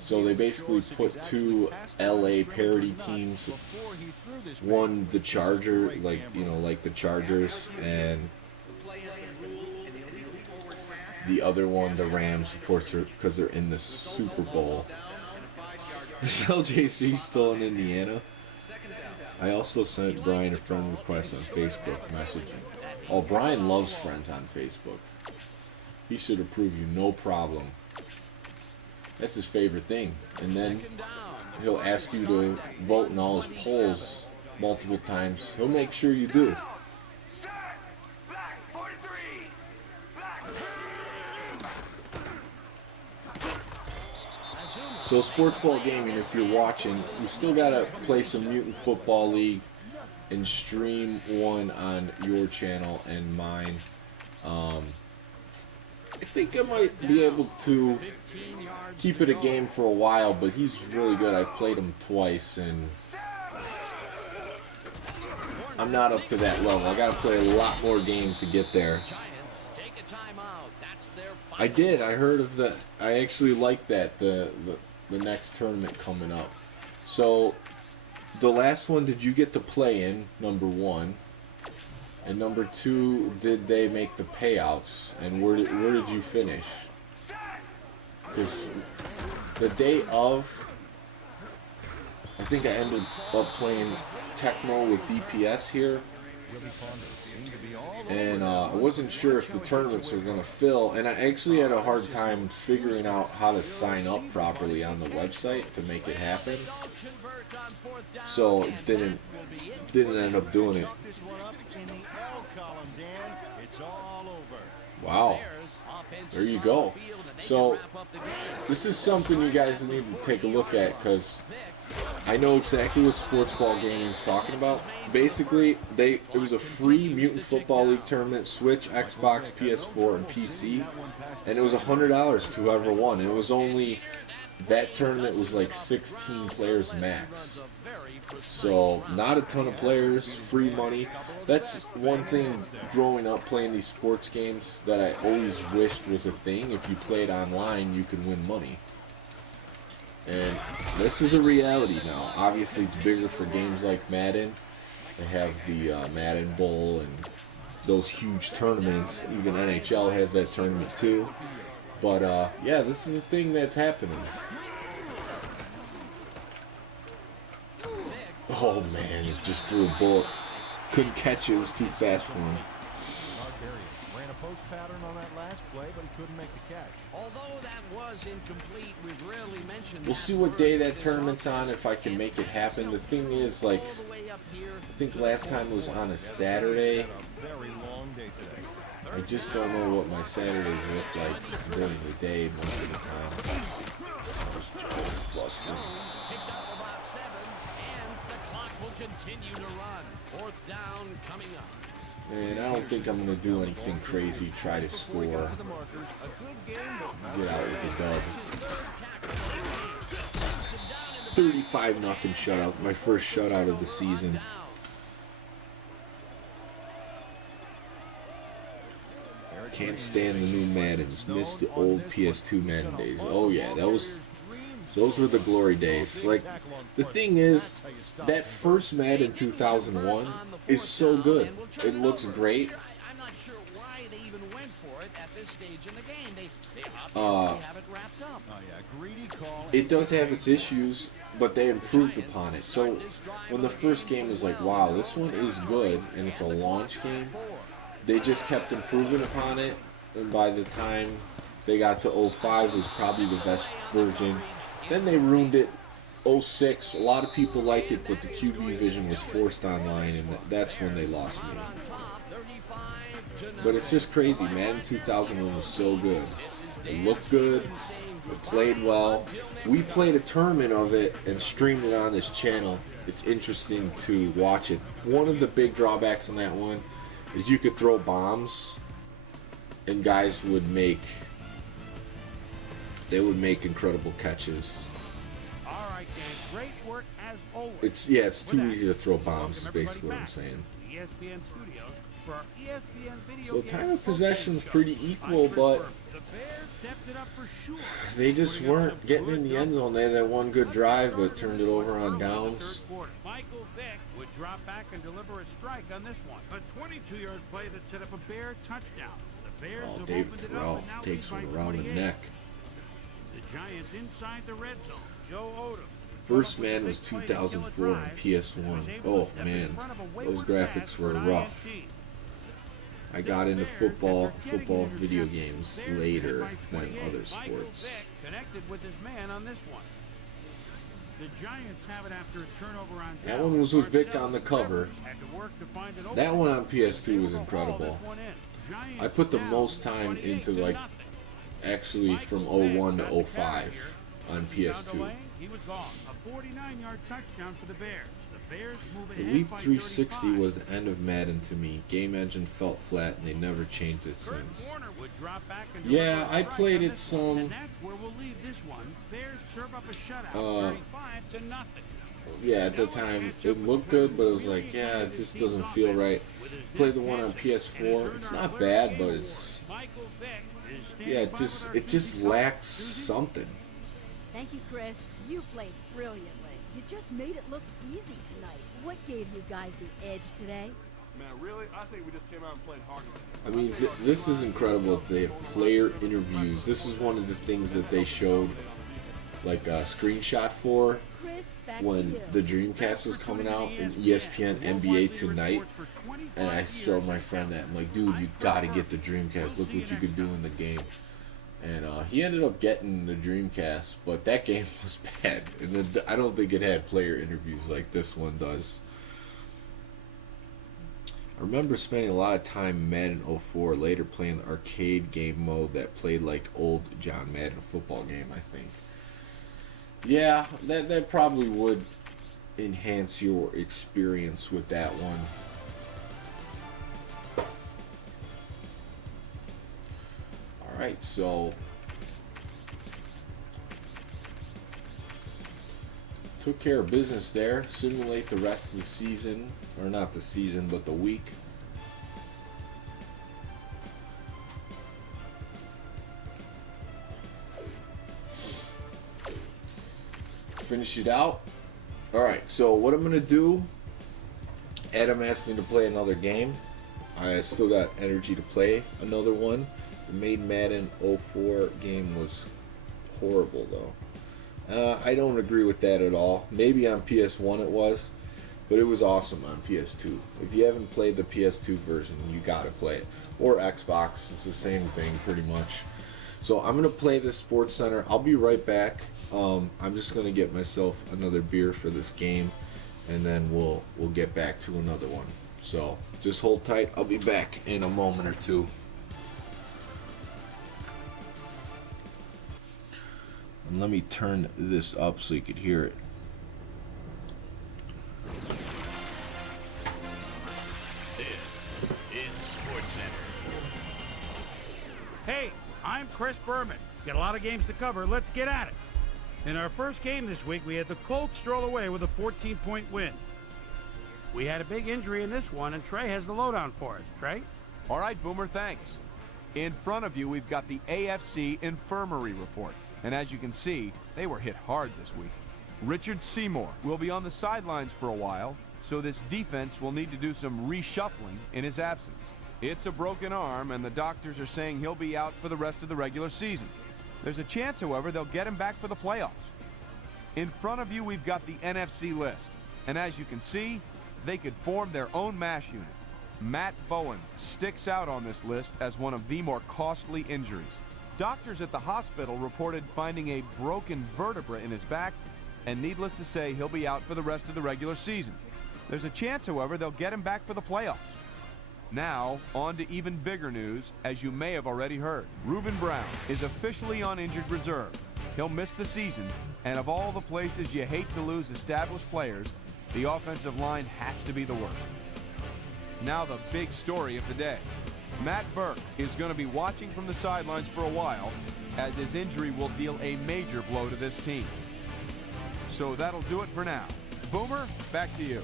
So they basically put 2 LA parody teams. One the Charger, like the Chargers, and the other one the Rams, of course, because they're in the Super Bowl. Is LJC still in Indiana? I also sent Brian a friend request on Facebook messaging. Oh, Brian loves friends on Facebook. He should approve you, no problem. That's his favorite thing. And then he'll ask you to vote in all his polls multiple times. He'll make sure you do. So Sports Ball Gaming, if you're watching, you still gotta play some Mutant Football League and stream one on your channel and mine. I think I might be able to keep it a game for a while, but he's really good. I've played him twice, and I'm not up to that level. I gotta play a lot more games to get there. I did. I heard of that. I actually like that, the next tournament coming up. So, the last one, did you get to play in, number 1? And number 2, did they make the payouts? And where did you finish? Because the day of, I think I ended up playing Tecmo with DPS here. And I wasn't sure if the tournaments were going to fill. And I actually had a hard time figuring out how to sign up properly on the website to make it happen. So didn't end up doing it. Wow. There you go. So this is something you guys need to take a look at, because I know exactly what sports ball gaming's talking about. Basically, it was a free Mutant Football League tournament, Switch, Xbox, PS4, and PC, and it was $100 to whoever won. It was only that tournament was like 16 players max, so not a ton of players, free money. That's one thing growing up playing these sports games that I always wished was a thing. If you played online, you could win money. And this is a reality now. Obviously, it's bigger for games like Madden. They have the Madden Bowl and those huge tournaments. Even NHL has that tournament too. But yeah, this is a thing that's happening. Oh man, it just threw a bullet. Couldn't catch it. It was too fast for him. Ran a post pattern on that last play, but he couldn't make the catch. Although that was incomplete, we've rarely mentioned. We'll see what day that tournament's on, if I can make it happen. The thing is, like, I think last time was on a Saturday. Very long day today. I just don't know what my Saturdays look like during the day most of the time. Thomas Jones busted. Picked up about 7, and the clock will continue to run. 4th down coming up. And I don't think I'm going to do anything crazy, try to score, get out with the dub. 35-0 shutout, my first shutout of the season. Can't stand the new Maddens, miss the old PS2 Madden days. Oh yeah, those were the glory days. Like, the thing is, that first Madden 2001 is so good. It looks great. I'm not sure why they even went for it at this stage in the game. They obviously have it wrapped up. Oh yeah, greedy call. It does have its issues, but they improved upon it. So when the first game was like, wow, this one is good, and it's a launch game, they just kept improving upon it, and by the time they got to 05, it was probably the best version. Then they ruined it. 06, a lot of people liked it, but the QB vision was forced online, and that's when they lost me. But it's just crazy, man. 2001 was so good. It looked good. It played well. We played a tournament of it and streamed it on this channel. It's interesting to watch it. One of the big drawbacks on that one is you could throw bombs, and guys would make incredible catches. All right, gang. Great work as always. It's too easy to throw bombs, is basically what I'm saying. ESPN Studios for our ESPN video So game time of possession was pretty equal, but the Bears stepped it up for sure. they just weren't getting in the end zone. They had that one good drive, but turned it over on downs. Michael Vick would drop back and deliver a strike on this one. A 22-yard play that set up a Bear touchdown. The Bears Oh, have David opened it Terrell up and now takes lead one by around the 28. neck. The Giants inside the red zone. Joe Odom. First man was 2004 on PS1. Oh man, those graphics were rough. I got into football video games later than other sports. Connected with his man on this one. The Giants have it after a turnover on That one was with Vic on the cover. Had to work to find an That opening. one on PS2 was They were to haul incredible. this one in. Giants I put the down most time 28 into to like nothing. actually from 01 to 05 on PS2. He was gone. A 49-yard touchdown for the Bears. The Bears move The ahead Leap by 360 35. was the end of Madden to me. Game engine felt flat and they never changed it Kurt since. Warner would drop back and Yeah, deliver a I strike played on it this some. one. And that's where we'll leave this one. Bears serve up a shutout, 35 to nothing. Yeah, at the time it looked good, but it was like, yeah, it just doesn't feel right. Played the one on PS4. It's not bad, but it's yeah, it just lacks something. Thank you, Chris. You played brilliantly. You just made it look easy tonight. What gave you guys the edge today? Man, really? I think we just came out and played hard. I mean, this is incredible. They have player interviews. This is one of the things that they showed, like a screenshot for Chris, back when to you. the Dreamcast was coming out in ESPN NBA Tonight. And I showed my friend that. I'm like, dude, you gotta get the Dreamcast. Look what you could do in the game. And he ended up getting the Dreamcast, but that game was bad. And I don't think it had player interviews like this one does. I remember spending a lot of time in Madden 04, later playing the arcade game mode that played like old John Madden football game, I think. Yeah, that probably would enhance your experience with that one. Alright, so took care of business there. Simulate the rest of the season, or not the season, but the week. Finish it out. Alright, so what I'm going to do, Adam asked me to play another game. I still got energy to play another one. The Made Madden 04 game was horrible, though. I don't agree with that at all. Maybe on PS1 it was, but it was awesome on PS2. If you haven't played the PS2 version, you gotta play it. Or Xbox, it's the same thing pretty much. So I'm gonna play this Sports Center. I'll be right back. I'm just gonna get myself another beer for this game, and then we'll get back to another one. So just hold tight. I'll be back in a moment or two. And let me turn this up so you could hear it. This is Sports Center. Hey, I'm Chris Berman. Got a lot of games to cover. Let's get at it. In our first game this week, we had the Colts stroll away with a 14-point win. We had a big injury in this one, and Trey has the lowdown for us. Trey? All right, Boomer, thanks. In front of you, we've got the AFC Infirmary Report. And as you can see, they were hit hard this week. Richard Seymour will be on the sidelines for a while, so this defense will need to do some reshuffling in his absence. It's a broken arm, and the doctors are saying he'll be out for the rest of the regular season. There's a chance, however, they'll get him back for the playoffs. In front of you, we've got the NFC list. And as you can see, they could form their own MASH unit. Matt Bowen sticks out on this list as one of the more costly injuries. Doctors at the hospital reported finding a broken vertebra in his back, and needless to say, he'll be out for the rest of the regular season. There's a chance, however, they'll get him back for the playoffs. Now, on to even bigger news, as you may have already heard. Reuben Brown is officially on injured reserve. He'll miss the season, and of all the places you hate to lose established players, the offensive line has to be the worst. Now the big story of the day. Matt Burke is going to be watching from the sidelines for a while, as his injury will deal a major blow to this team. So that'll do it for now. Boomer, back to you.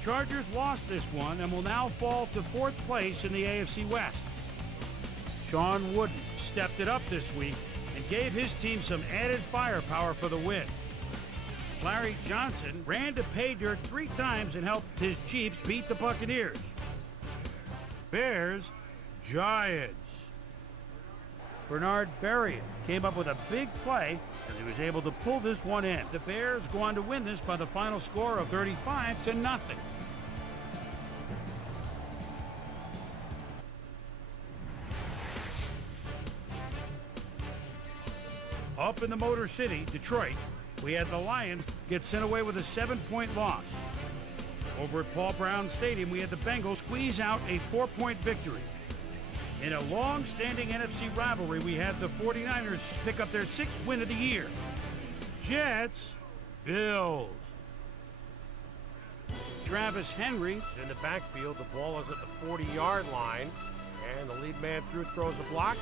Chargers lost this one and will now fall to 4th place in the AFC West. Sean Wooden stepped it up this week and gave his team some added firepower for the win. Larry Johnson ran to pay dirt 3 times and helped his Chiefs beat the Buccaneers. Bears, Giants. Bernard Berrien came up with a big play as he was able to pull this one in. The Bears go on to win this by the final score of 35-0. Up in the Motor City, Detroit, we had the Lions get sent away with a 7-point loss. Over at Paul Brown Stadium, we had the Bengals squeeze out a 4-point victory. In a long-standing NFC rivalry, we had the 49ers pick up their 6th win of the year. Jets, Bills. Travis Henry In the backfield, the ball is at the 40-yard line, and the lead man throws a block,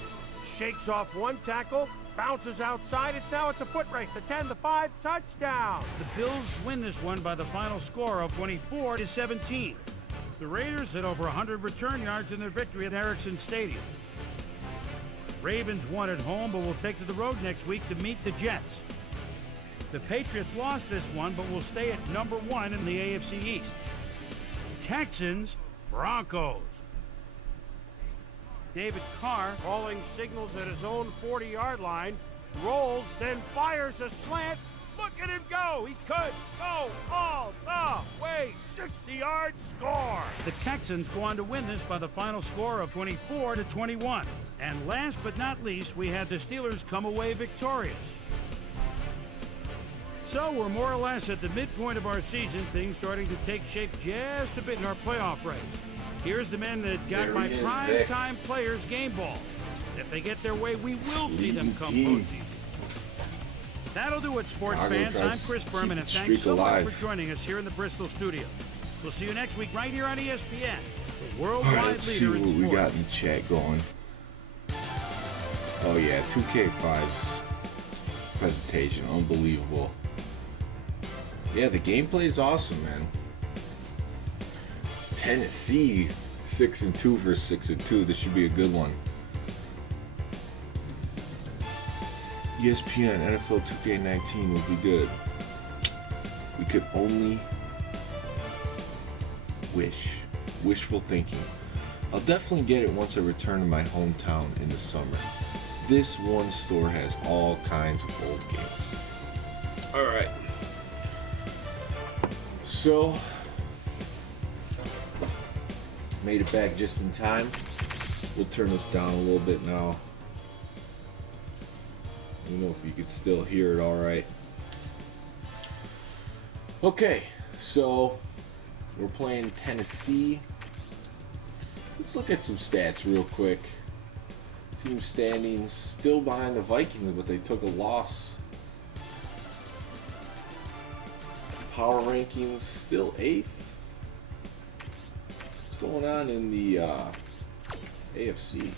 shakes off one tackle, bounces outside. It's a foot race. The 10, the 5, touchdown. The Bills win this one by the final score of 24-17. The Raiders had over 100 return yards in their victory at Ericsson Stadium. Ravens won at home, but will take to the road next week to meet the Jets. The Patriots lost this one, but will stay at number 1 in the AFC East. Texans, Broncos. David Carr Calling signals at his own 40-yard line, rolls, then fires a slant. Look at him go. He could go all the way. 60-yard score. The Texans go on to win this by the final score of 24-21. And last but not least, we had the Steelers come away victorious. So we're more or less at the midpoint of our season, things starting to take shape just a bit in our playoff race. Here's the men that got my prime-time players game balls. If they get their way, we will see them come postseason. That'll do it, sports Chicago fans. tries I'm Chris to Berman, keep and the thanks streak so alive. much for joining us here in the Bristol studio. We'll see you next week right here on ESPN, the All worldwide right, let's see leader what in we sports. got in the chat going. Oh yeah, 2K5's presentation, unbelievable. Yeah, the gameplay is awesome, man. Tennessee 6-2 versus 6-2. This should be a good one. ESPN NFL 2K19 would be good. We could only wish. Wishful thinking. I'll definitely get it once I return to my hometown in the summer. This one store has all kinds of old games. Alright. So, made it back just in time. We'll turn this down a little bit now. I don't know if you could still hear it all right. Okay, so we're playing Tennessee. Let's look at some stats real quick. Team standings still behind the Vikings, but they took a loss. Power rankings still 8th. What's going on in the AFC?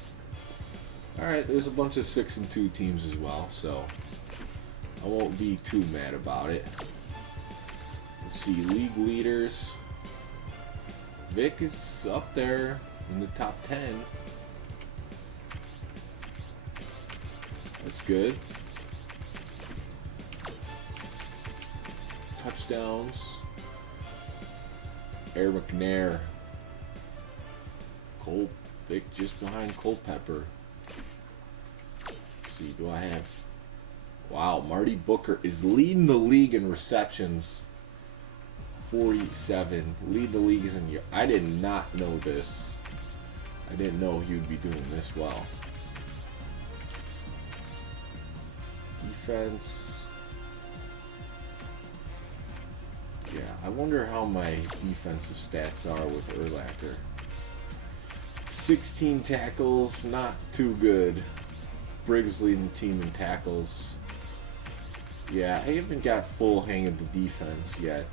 Alright, there's a bunch of 6-2 teams as well, so I won't be too mad about it. Let's see, league leaders. Vic is up there in the top 10. That's good. Touchdowns. Air McNair. Cole Vic just behind Culpepper. Let's see, do I have... Wow, Marty Booker is leading the league in receptions. 47. Lead the league in year. I did not know this. I didn't know he would be doing this well. Defense. Yeah, I wonder how my defensive stats are with Urlacher. 16 tackles, not too good. Briggs leading the team in tackles. Yeah, I haven't got full hang of the defense yet.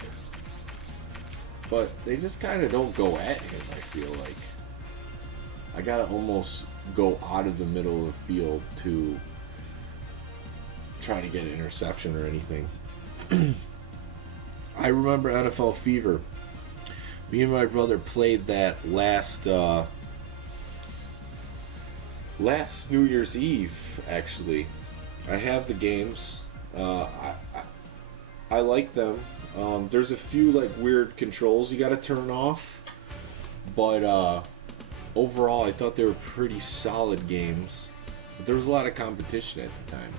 But they just kind of don't go at him, I feel like. I gotta almost go out of the middle of the field to try to get an interception or anything. I remember NFL Fever. Me and my brother played that last New Year's Eve, actually. I have the games. I like them. There's a few like weird controls you gotta turn off, but overall I thought they were pretty solid games. But there was a lot of competition at the time.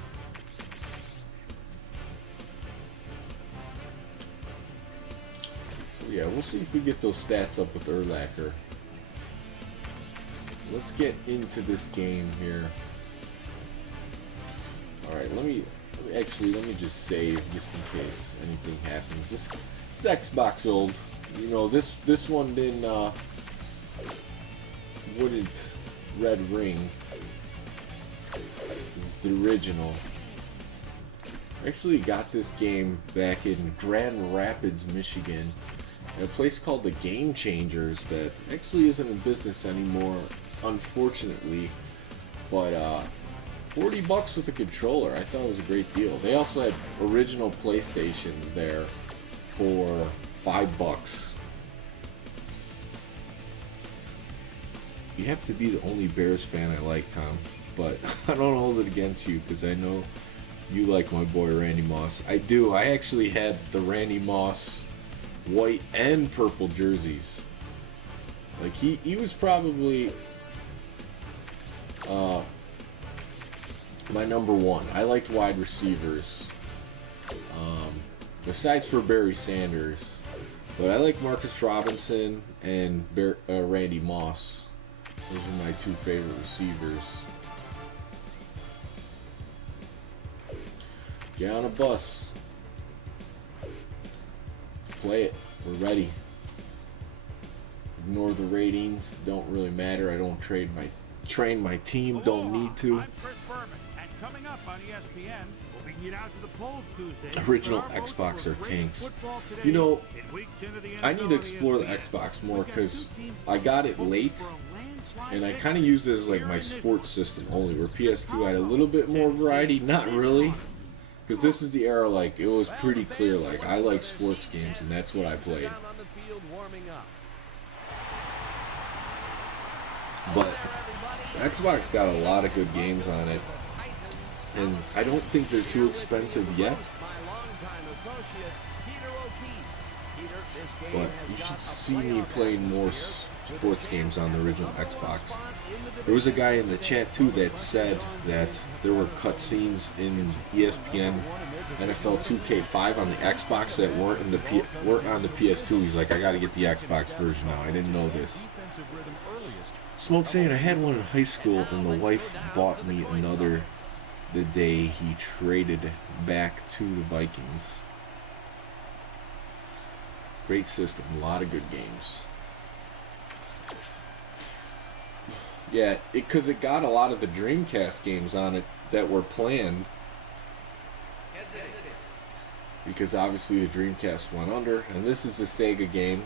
So yeah, we'll see if we get those stats up with Urlacher. Let's get into this game here. Alright, let me just save just in case anything happens. This Xbox old, you know, this one didn't wouldn't red ring. This is the original. I actually got this game back in Grand Rapids, Michigan, at a place called the Game Changers that actually isn't in business anymore, unfortunately. But $40 with a controller, I thought it was a great deal. They also had original PlayStations there for $5. You have to be the only Bears fan I like, Tom. But I don't hold it against you because I know you like my boy Randy Moss. I do. I actually had the Randy Moss white and purple jerseys. Like he was probably my number one. I liked wide receivers. Besides for Barry Sanders. But I like Marcus Robinson and Randy Moss. Those are my two favorite receivers. Get on a bus. Play it. We're ready. Ignore the ratings. Don't really matter. I don't train my team. Don't need to. I'm Chris Berman, and coming up on ESPN will be get out to the polls Tuesday. Original But our votes Xbox were are great tanks. football today. You know, In week 10 of the I need NFL to explore the ESPN. Xbox more We've got because two teams I got it hoping late, for a landslide and I victory kind of used it as like here my in this sports one. system only, where PS2 had a little bit more variety. Not really, because this is the era, like, it was pretty clear, like, I like sports games, and that's what I played. Down on the field warming up. But Xbox got a lot of good games on it, and I don't think they're too expensive yet. My longtime associate, Peter O'Keefe. Peter, this game But has you got should a see me playoff playing more sports games on the original Xbox. There was a guy in the chat too that said that there were cutscenes in ESPN NFL 2K5 on the Xbox that weren't on the PS2. He's like, I got to get the Xbox version now. I didn't know this. Smoke saying I had one in high school, and the wife bought me another the day he traded back to the Vikings. Great system, a lot of good games. Yeah, because it got a lot of the Dreamcast games on it that were planned. Because obviously the Dreamcast went under, and this is a Sega game.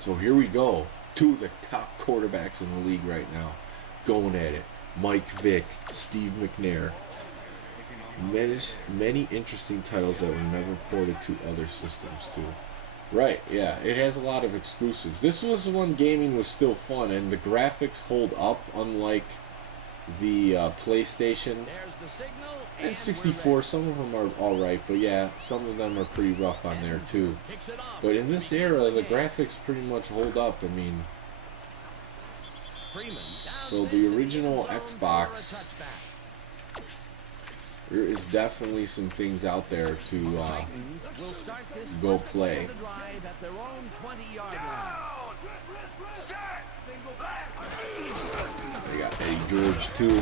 So here we go. Two of the top quarterbacks in the league right now going at it. Mike Vick, Steve McNair. Many interesting titles that were never ported to other systems too. Right, yeah, it has a lot of exclusives. This was when gaming was still fun, and the graphics hold up, unlike the PlayStation There's the signal, and 64. Some of them are alright, but yeah, some of them are pretty rough on there too. kicks it off. But in this era, the graphics pretty much hold up. I mean, Freeman down so this the in the original end zone for a Xbox, touchback. there is definitely some things out there to Titans will start this go first play. quarter drive at their own 20-yard line. They got Eddie George too,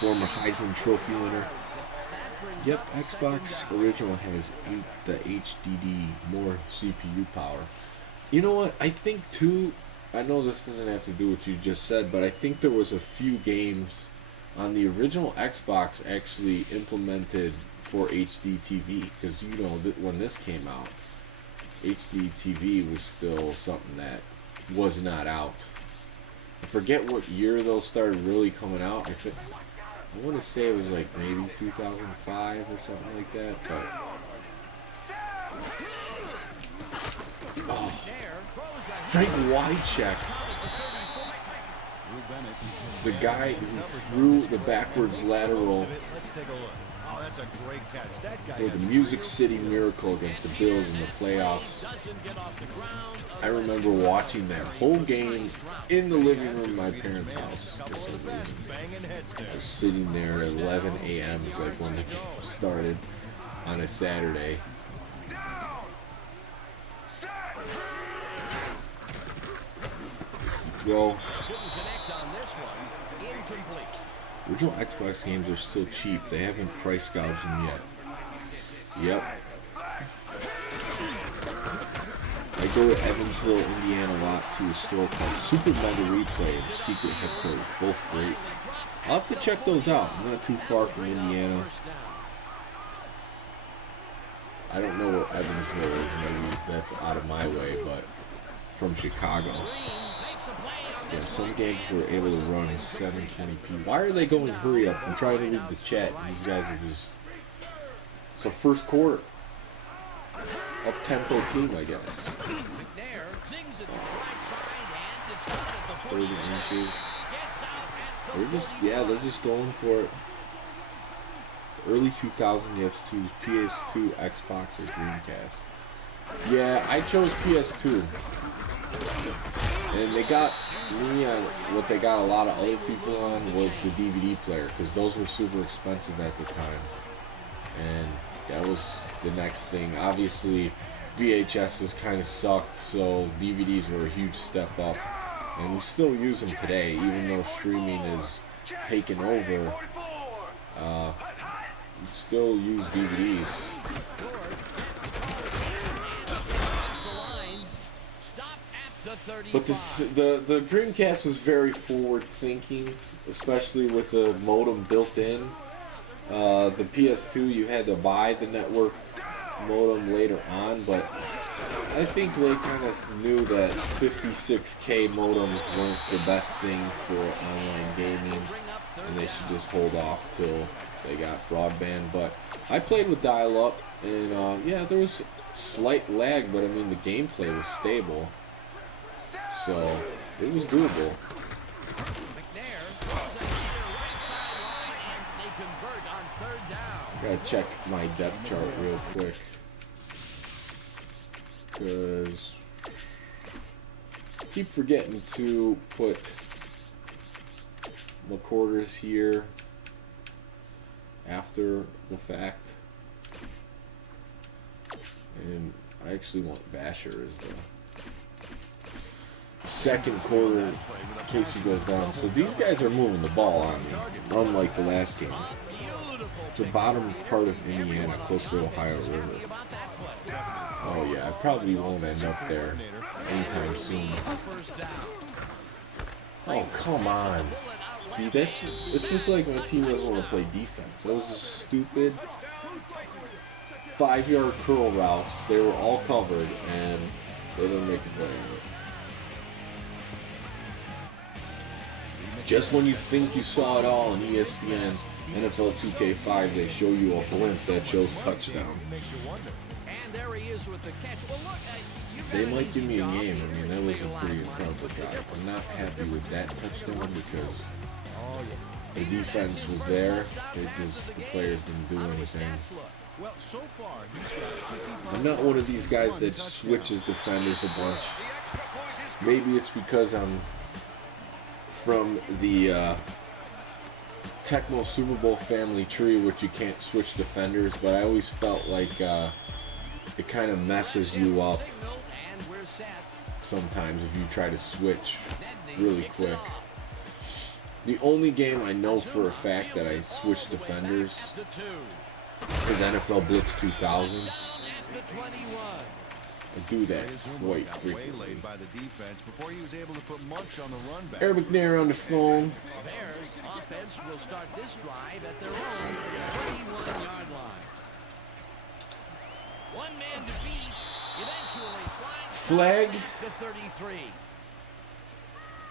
former Heisman Trophy winner. Yep, Xbox original has the HDD, more CPU power. You know what? I think too, I know this doesn't have to do with what you just said, but I think there was a few games on the original Xbox actually implemented for HD TV, because you know that when this came out, HD TV was still something that was not out. I forget what year those started really coming out. I want to say it was like maybe 2005 or something like that, but Frank Wycheck, the guy who threw the backwards lateral Let's take a look. Oh, that's a great catch. That guy for the Music City Miracle against the Bills in the playoffs. Doesn't get off the ground. I remember watching that whole game in the living room of my parents' house. For some reason. banging heads there. I was sitting there at 11 a.m. It's like when the game started on a Saturday. Well, Couldn't connect on this one. Incomplete. original Xbox games are still cheap. They haven't price gouged them yet. Yep. I go to Evansville, Indiana a lot to a store called Super Mega Replay and Secret Headquarters. Both great. I'll have to check those out. I'm not too far from Indiana. I don't know where Evansville is. Maybe that's out of my way, but from Chicago. Yeah, some games were able to run 720p. Why are they going hurry up? I'm trying to read the chat. And these guys are just... It's the first quarter. Up-tempo team, I guess. McNair zings it to the right side, and it's caught at the 30 46. inches. Gets out at the They're just, 41. yeah, they're just going for it. Early 2000 PS2s, PS2, Xbox, or Dreamcast. Yeah, I chose PS2. And they got me on, what they got a lot of other people on was the DVD player, because those were super expensive at the time. And that was the next thing. Obviously, VHSs kind of sucked, so DVDs were a huge step up. And we still use them today, even though streaming is taken over. We still use DVDs. Across the line. Stop at the But the Dreamcast was very forward thinking, especially with the modem built in. The PS2, you had to buy the network modem later on, but I think they kind of knew that 56K modems weren't the best thing for online gaming, and they should just hold off till they got broadband. But I played with dial-up, and yeah, there was slight lag, but I mean the gameplay was stable, so it was doable. Gotta check my depth chart real quick, because I keep forgetting to put McCorders here after the fact, and I actually want Basher as the second quarter in case he goes down. So these guys are moving the ball on me, unlike the last game. It's the bottom part of Indiana, close to the Ohio River. Oh yeah, I probably won't end up there anytime soon. Oh, come on. See, it's just like my team doesn't want to play defense. That was a stupid 5-yard curl routes. They were all covered, and they didn't make a play. Just when you think you saw it all on ESPN, NFL 2K5, they show you a blimp that shows touchdown. They might give me a game. I mean, that was a pretty incredible drive. I'm not happy with that touchdown because the defense was there. The players didn't do anything. I'm not one of these guys that switches defenders a bunch. Maybe it's because I'm from the Tecmo Super Bowl family tree, which you can't switch defenders, but I always felt like it kind of messes you up sometimes if you try to switch really quick. The only game I know for a fact that I switched defenders is NFL Blitz 2000. I do that quite frequently. Eric McNair on the phone. Bears offense will start this drive at their own 21-yard line. One man to beat. Eventually slides Flag. to 33.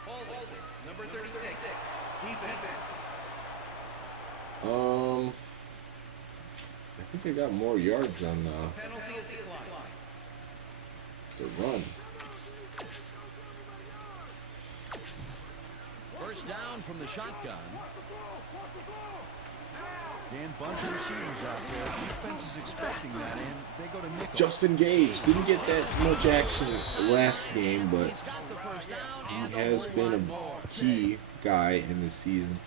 Holding. Number 36. Defense. I think I got more yards on Penalty is declined. the run. First down from the shotgun. Dan, bunch of receivers out there. Defense is expecting that, and they go to nickel. Justin Gage didn't get that much action last game, but He's got the first down he and has the been ball. a key guy in this season.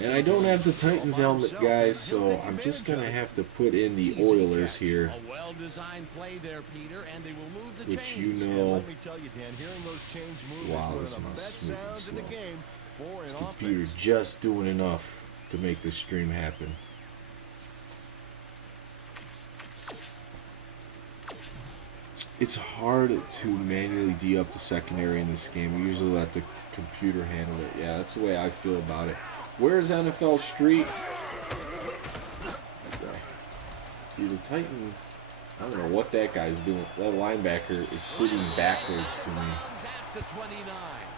And I don't have the Titans helmet, guys, so I'm just going to have to put in the Oilers here, A well-designed play there, Peter, and they will move the which you chains. know, Let me tell you, Dan, hearing those chains move wow, is one this of the must best move sounds in the slow. game for an Computer's offense. just doing enough to make this stream happen. It's hard to manually D-up the secondary in this game. We usually let the computer handle it. Yeah, that's the way I feel about it. Where's NFL Street? Okay. See, the Titans, I don't know what that guy's doing. That linebacker is sitting backwards to me.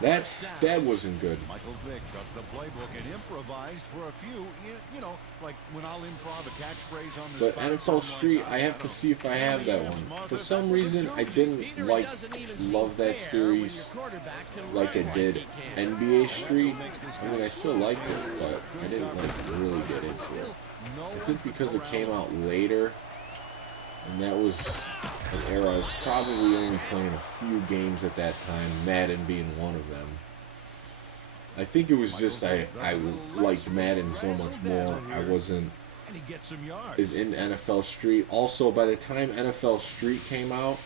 That wasn't good. Michael Vick trusted the playbook and improvised for a few. You know, like when I'll improv a catchphrase on the But spot. NFL something Street, like, I have to see if I have that one. For some reason, I didn't love that series like I did NBA Street. I mean, I still liked it, but I didn't really get into it. I think because it came out later, and that was an era I was probably only playing a few games at that time, Madden being one of them. I think it was just I liked Madden so much more. I wasn't and he gets some yards. as in NFL Street. Also, by the time NFL Street came out,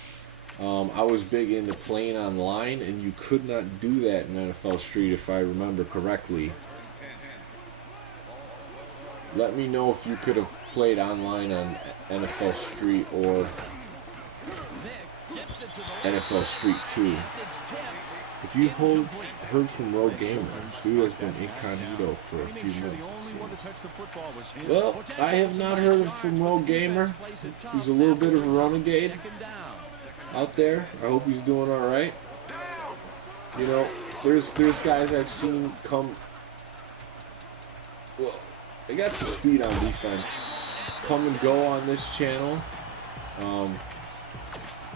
I was big into playing online, and you could not do that in NFL Street if I remember correctly. Let me know if you could have played online on NFL Street or Whips it to the left NFL Street 2. and it's tipped. If you heard from Roe Gamer, dude has been incognito for a He few made sure the months. only one to touch the football was him. Well, I have not heard from Roe Gamer. He's a little bit of a renegade Second down. out there. I hope he's doing all right. You know, there's guys I've seen come. Well, they got some speed on defense. Come and go on this channel.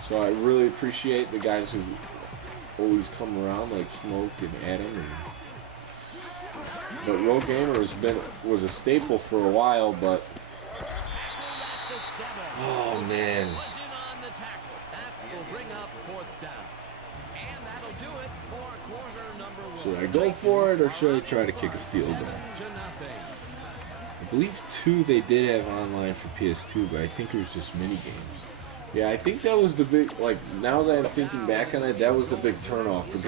So I really appreciate the guys who always come around, like Smoke and Adam. But Roe Gamer was a staple for a while, but oh man. Was in on the tackle. That will bring up fourth down. And that'll do it for quarter number one. Should I go for it or should I try to kick a field goal? 7-0. I believe 2 they did have online for PS2, but I think it was just mini games. Yeah, I think that was the big, like, now that I'm thinking back on it, that was the big turnoff because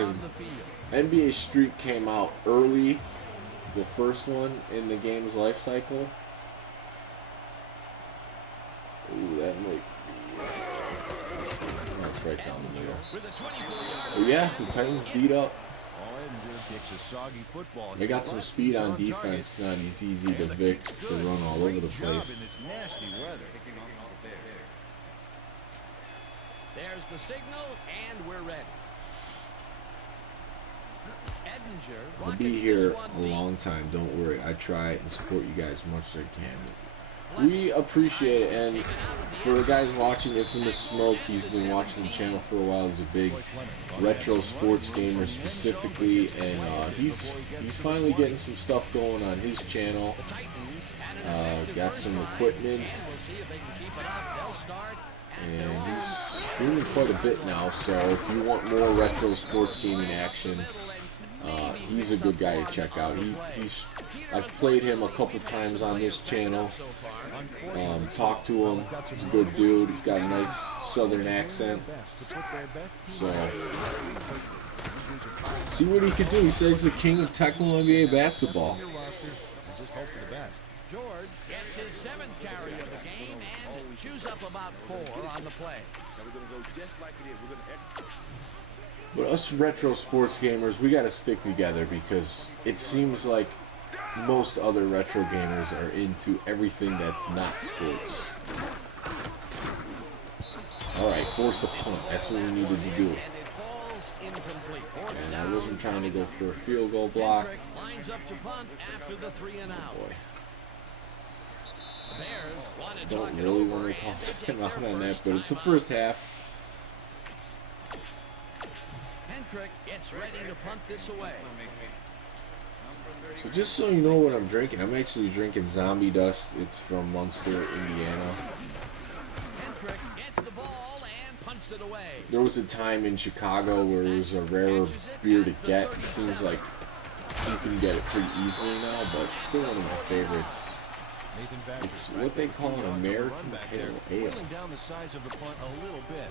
NBA Street came out early, the first one in the game's life cycle. Ooh, that might be, that's right down the middle. With a 24-yard But yeah, the Titans beat up. All Edinburgh kicks a soggy football. They got some speed on defense, not as easy to Vic to run all over the Great job place. in this nasty weather. There's the signal, and we're ready. Edinger I'll be rockets here this one a deep. long time, don't worry. I try and support you guys as much as I can. We appreciate it, and for the guys watching Infamous Smoke, he's been watching the channel for a while. He's a big retro sports gamer specifically, and he's finally getting some stuff going on his channel. Got some equipment, We'll see if they can keep it up. They'll start at their and own he's doing quite a bit now. So if you want more retro sports gaming action, he's a good guy to check out. I've played him a couple times on this channel. Talked to him. He's a good dude. He's got a nice southern accent. So see what he can do. He says he's the king of techno NBA basketball. Just hope for the best. George gets his 7th carry of the game and chews up about 4 on the play. But us retro sports gamers, we gotta stick together because it seems like most other retro gamers are into everything that's not sports. Alright, forced a punt. That's what we needed to do. And it falls incomplete. Fourth And I down. wasn't trying to go for a field goal block. Hendrick lines up to punt after the 3 and out. Boy, Bears want to don't talk it really over, want to and call they take time out their on that, first but it's the time first out. half. Hendrick gets ready to punt this away. So just so you know what I'm drinking, I'm actually drinking Zombie Dust. It's from Munster, Indiana. Hendrick gets the ball and punts it away. There was a time in Chicago where it was a rarer beer to get. It seems like you can get it pretty easily now, but it's still one of my favorites. Nathan Baxter It's what they call an American Pale Ale. whittling down the size of the punt a little bit.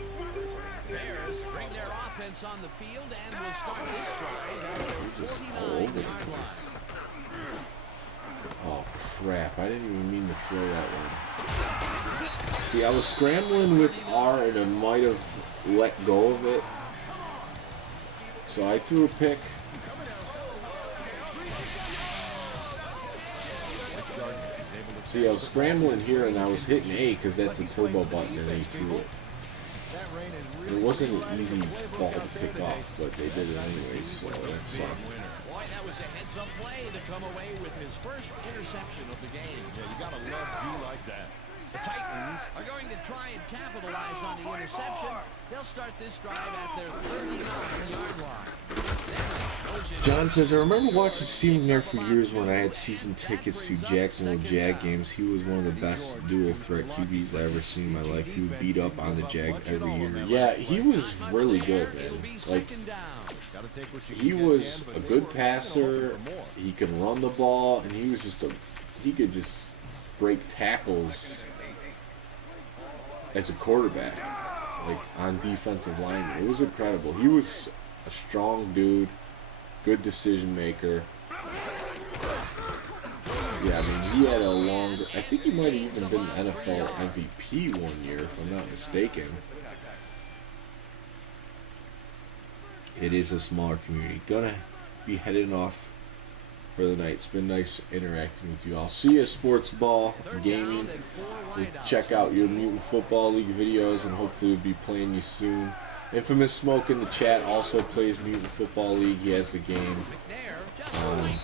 Bears bring their offense on the field and will start this drive at the Just all over the 49-yard line. place. Oh crap, I didn't even mean to throw that one. See, I was scrambling with R and I might have let go of it. So I threw a pick. See, I was scrambling here and I was hitting A because that's the turbo button and then he threw it. That rain is It really wasn't an easy ball to pick off, but they did it anyways, so that sucked. Boy, that was a heads-up play to come away with his first interception of the game. Yeah, you gotta love D like that. The Titans are going to try and capitalize on the interception. They'll start this drive at their 39-yard line. John says, I remember watching Steve there for years when I had season tickets to Jacksonville Jag games. He was one of the best dual threat QBs I ever seen in my life. He would beat up on the Jags every year. Yeah, he was really good, man. Like, Gotta take what you he can get, was Dan, a but good they're passer. hoping for more. He could run the ball, and he was just he could just break tackles as a quarterback, like on defensive linemen. It was incredible. He was a strong dude, good decision maker. Yeah, I mean, he had a longer. I think he might have even been NFL MVP one year, if I'm not mistaken. it is a smaller community. Gonna be heading off for the night. It's been nice interacting with you all. See you, Sports Ball Gaming. We'll check out your Mutant Football League videos, and hopefully we'll be playing you soon. Infamous Smoke in the chat also plays Mutant Football League. He has the game.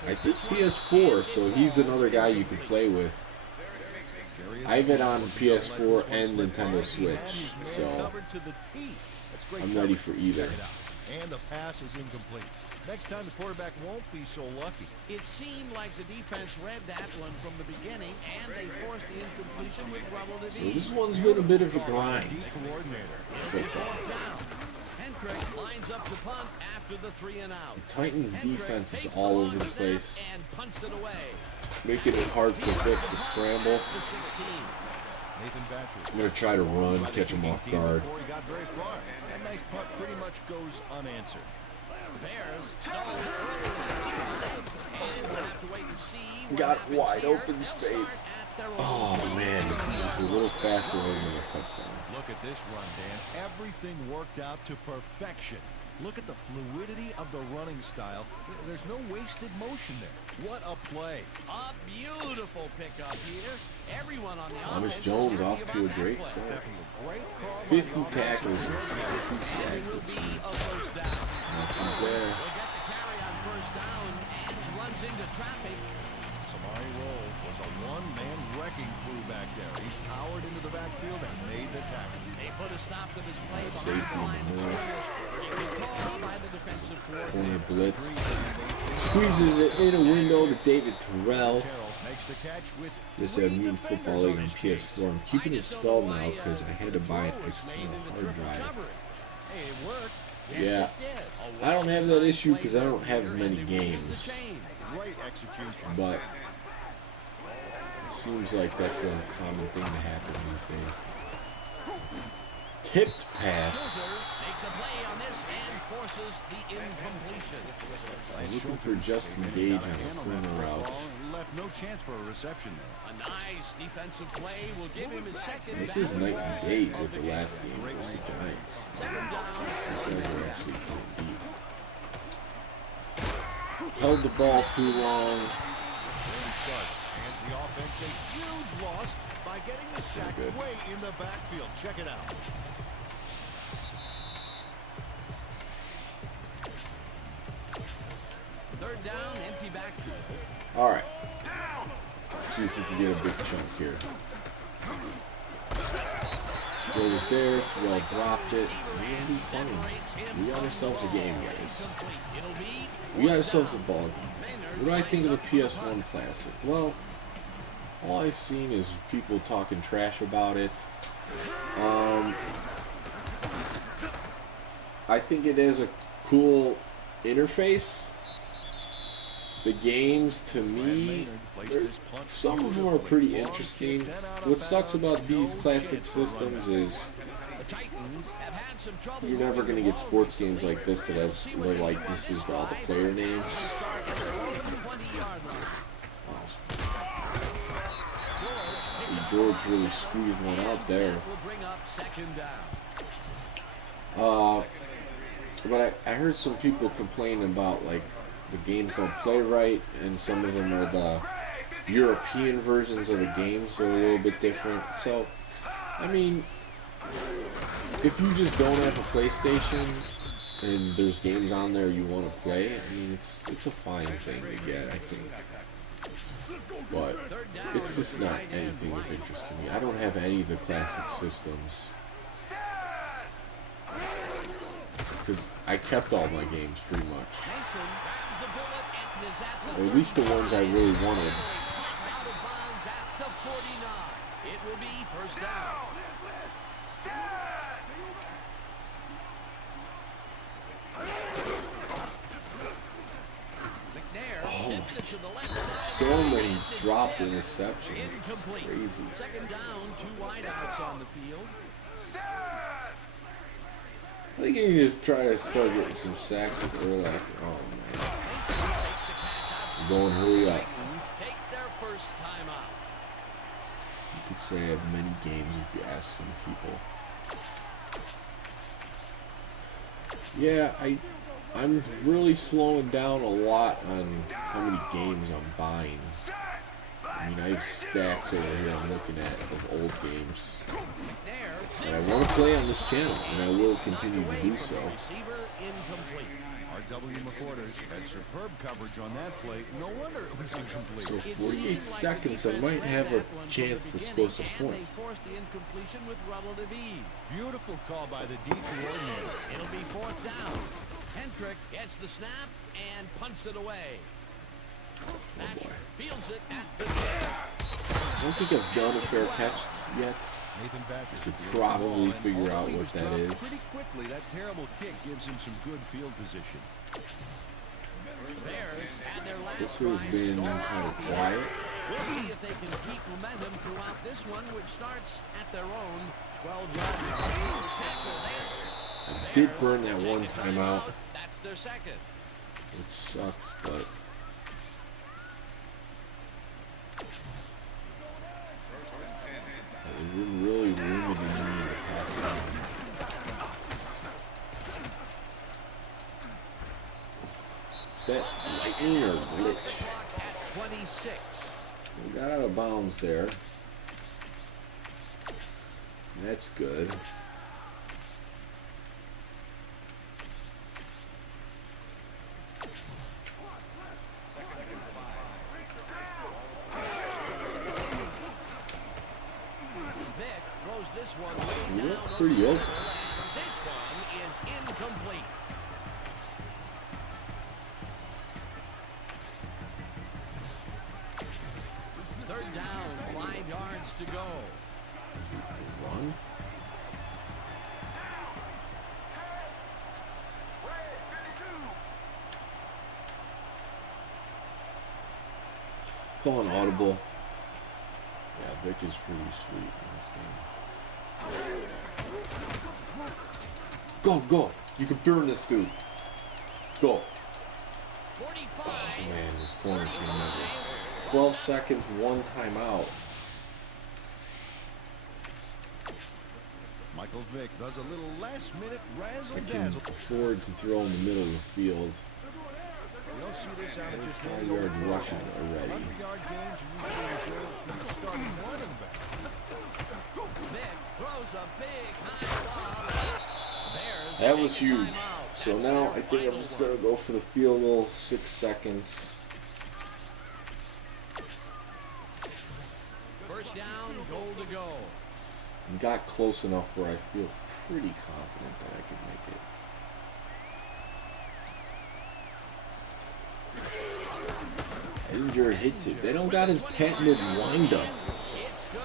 I think PS4, so he's another guy you can play with. I have it on PS4 and Nintendo Switch, so I'm ready for either. And the pass is incomplete. Next time the quarterback won't be so lucky. It seemed like the defense read that one from the beginning, and they forced the incompletion with relative Well, ease. this one's been a bit of a grind. So far. Fourth down. Hendrick lines up to punt after the 3 and out. Titans' Hendrick defense takes is all long over the snap place, and punts it away. making it hard for Vic to scramble. The 16. Nathan Batcher. I'm going to try to run, catch him off guard. Before he got very far. That nice punt pretty much goes unanswered. Bears stalled early last drive, and we'll have to wait and see what Got happens wide here. open They'll space. start at their own Oh 20. man, he's a little faster than a touchdown. Look at this run, Dan. Everything worked out to perfection. Look at the fluidity of the running style. There's no wasted motion there. What a play. A beautiful pickup here. Everyone on the Thomas offense Jones is happy off to a about that great play. start. Definitely a great call. 50 tackles and 2 And sacks. it will be a first down. Nothing's there. Will get the carry on first down and runs into traffic. Samari Roll was a one-man wrecking crew back there. He powered into the backfield and made the tackle. They put a stop to this play Safety behind the line in of the middle. scrimmage. A good call by the defensive Corner coordinator. blitz. Squeezes it in a window to David Terrell. Terrell makes the catch with This three Mutant Football defenders League on on his case. PS4. I'm keeping it stalled now because I had to buy an external hard drive. Hey, it worked. Yeah. Yes, it did. I don't have that issue because I don't have many games, Great execution. but it seems like that's a common thing to happen these days. Tipped pass. Makes a play on this and forces the incompletion. I'm looking for Justin Gage on a corner route. Left no chance for a reception there. A nice defensive play will give him his second This down. is night and day with the last game versus the Giants. Second down. These guys are actually getting beat. Held the ball too long. Early start. And the offense a huge loss by getting the sack Good. way in the backfield. Check it out. Third down, empty backfield. All right. Let's see if we can get a big chunk here. Throw was there. Terrell dropped it. Really funny. We got ourselves a game, guys. We got ourselves a ball game. What do I think of the PS1 Classic? Well, all I've seen is people talking trash about it. I think it is a cool interface. The games, to me, some of them are pretty interesting. What sucks about these classic systems is you're never going to get sports games like this that has the likenesses to all the player names. George really squeezed one out there. But I heard some people complain about, like, the games don't play right, and some of them are the European versions of the games, so a little bit different. So, I mean, if you just don't have a PlayStation and there's games on there you want to play, I mean, it's a fine thing to get, I think. But it's just not anything of interest to me. I don't have any of the classic systems. Because I kept all my games pretty much. Or at least the ones I really wanted. Out of bounds at the 49. It will be first down. McNair tips it to the left side. So many dropped interceptions. It's Incomplete. crazy. Second down, 2 wideouts on the field. I think you can just try to start getting some sacks with Urlacher. Oh man. Mason takes the catch out. I'm going, hurry up. Titans take their first timeout. You could say I have many games if you ask some people. Yeah, I'm really slowing down a lot on how many games I'm buying. I mean, I have stacks over here I'm looking at of old games. And I want to play on this channel, and I will continue to do so. R.W. McQuarters had superb coverage on that play. No wonder it was incomplete. So 48 seconds, I might have a chance to score some points. They forced the incompletion with relative ease. Beautiful call by the D coordinator. It'll be fourth down. Hendrick gets the snap and punts it away. Asher fields it at the 10. I don't think I've done a fair catch yet. Nathan Batcher Should probably figure out what that is. Pretty quickly, that terrible kick gives him some good field position. Bears had their last This one's drive been stalled kind out of at the quiet. end. We'll see if they can keep momentum throughout this one, which starts at their own 12-yard line. I did burn that one timeout, That's their second. which sucks, but they wouldn't really limiting me to pass it on. Is that lightning or glitch? At 26. We got out of bounds there. That's good. Vick throws this one way You down look pretty over open. the middle, and this one is incomplete. Third down, 5 yards to go. One. Calling audible. Yeah, Vic is pretty sweet in this game. Go, go! You can burn this dude. Go. 45. Oh man, this corner came over. 12 seconds, one timeout. Michael Vick does a little last-minute I can razzle-dazzle. afford to throw in the middle of the field. You don't see this out of just 5 any yards old rushing already. 100-yard games are usually reserved for your starting running back. Vick throws a big high lob. Bears That take was a huge. timeout. So That's now their I think I'm final just one. going to go for the field goal. 6 seconds. First down, goal to go. And got close enough where I feel pretty confident that I can make it. Edinger hits it. They don't got his patented windup. It's good.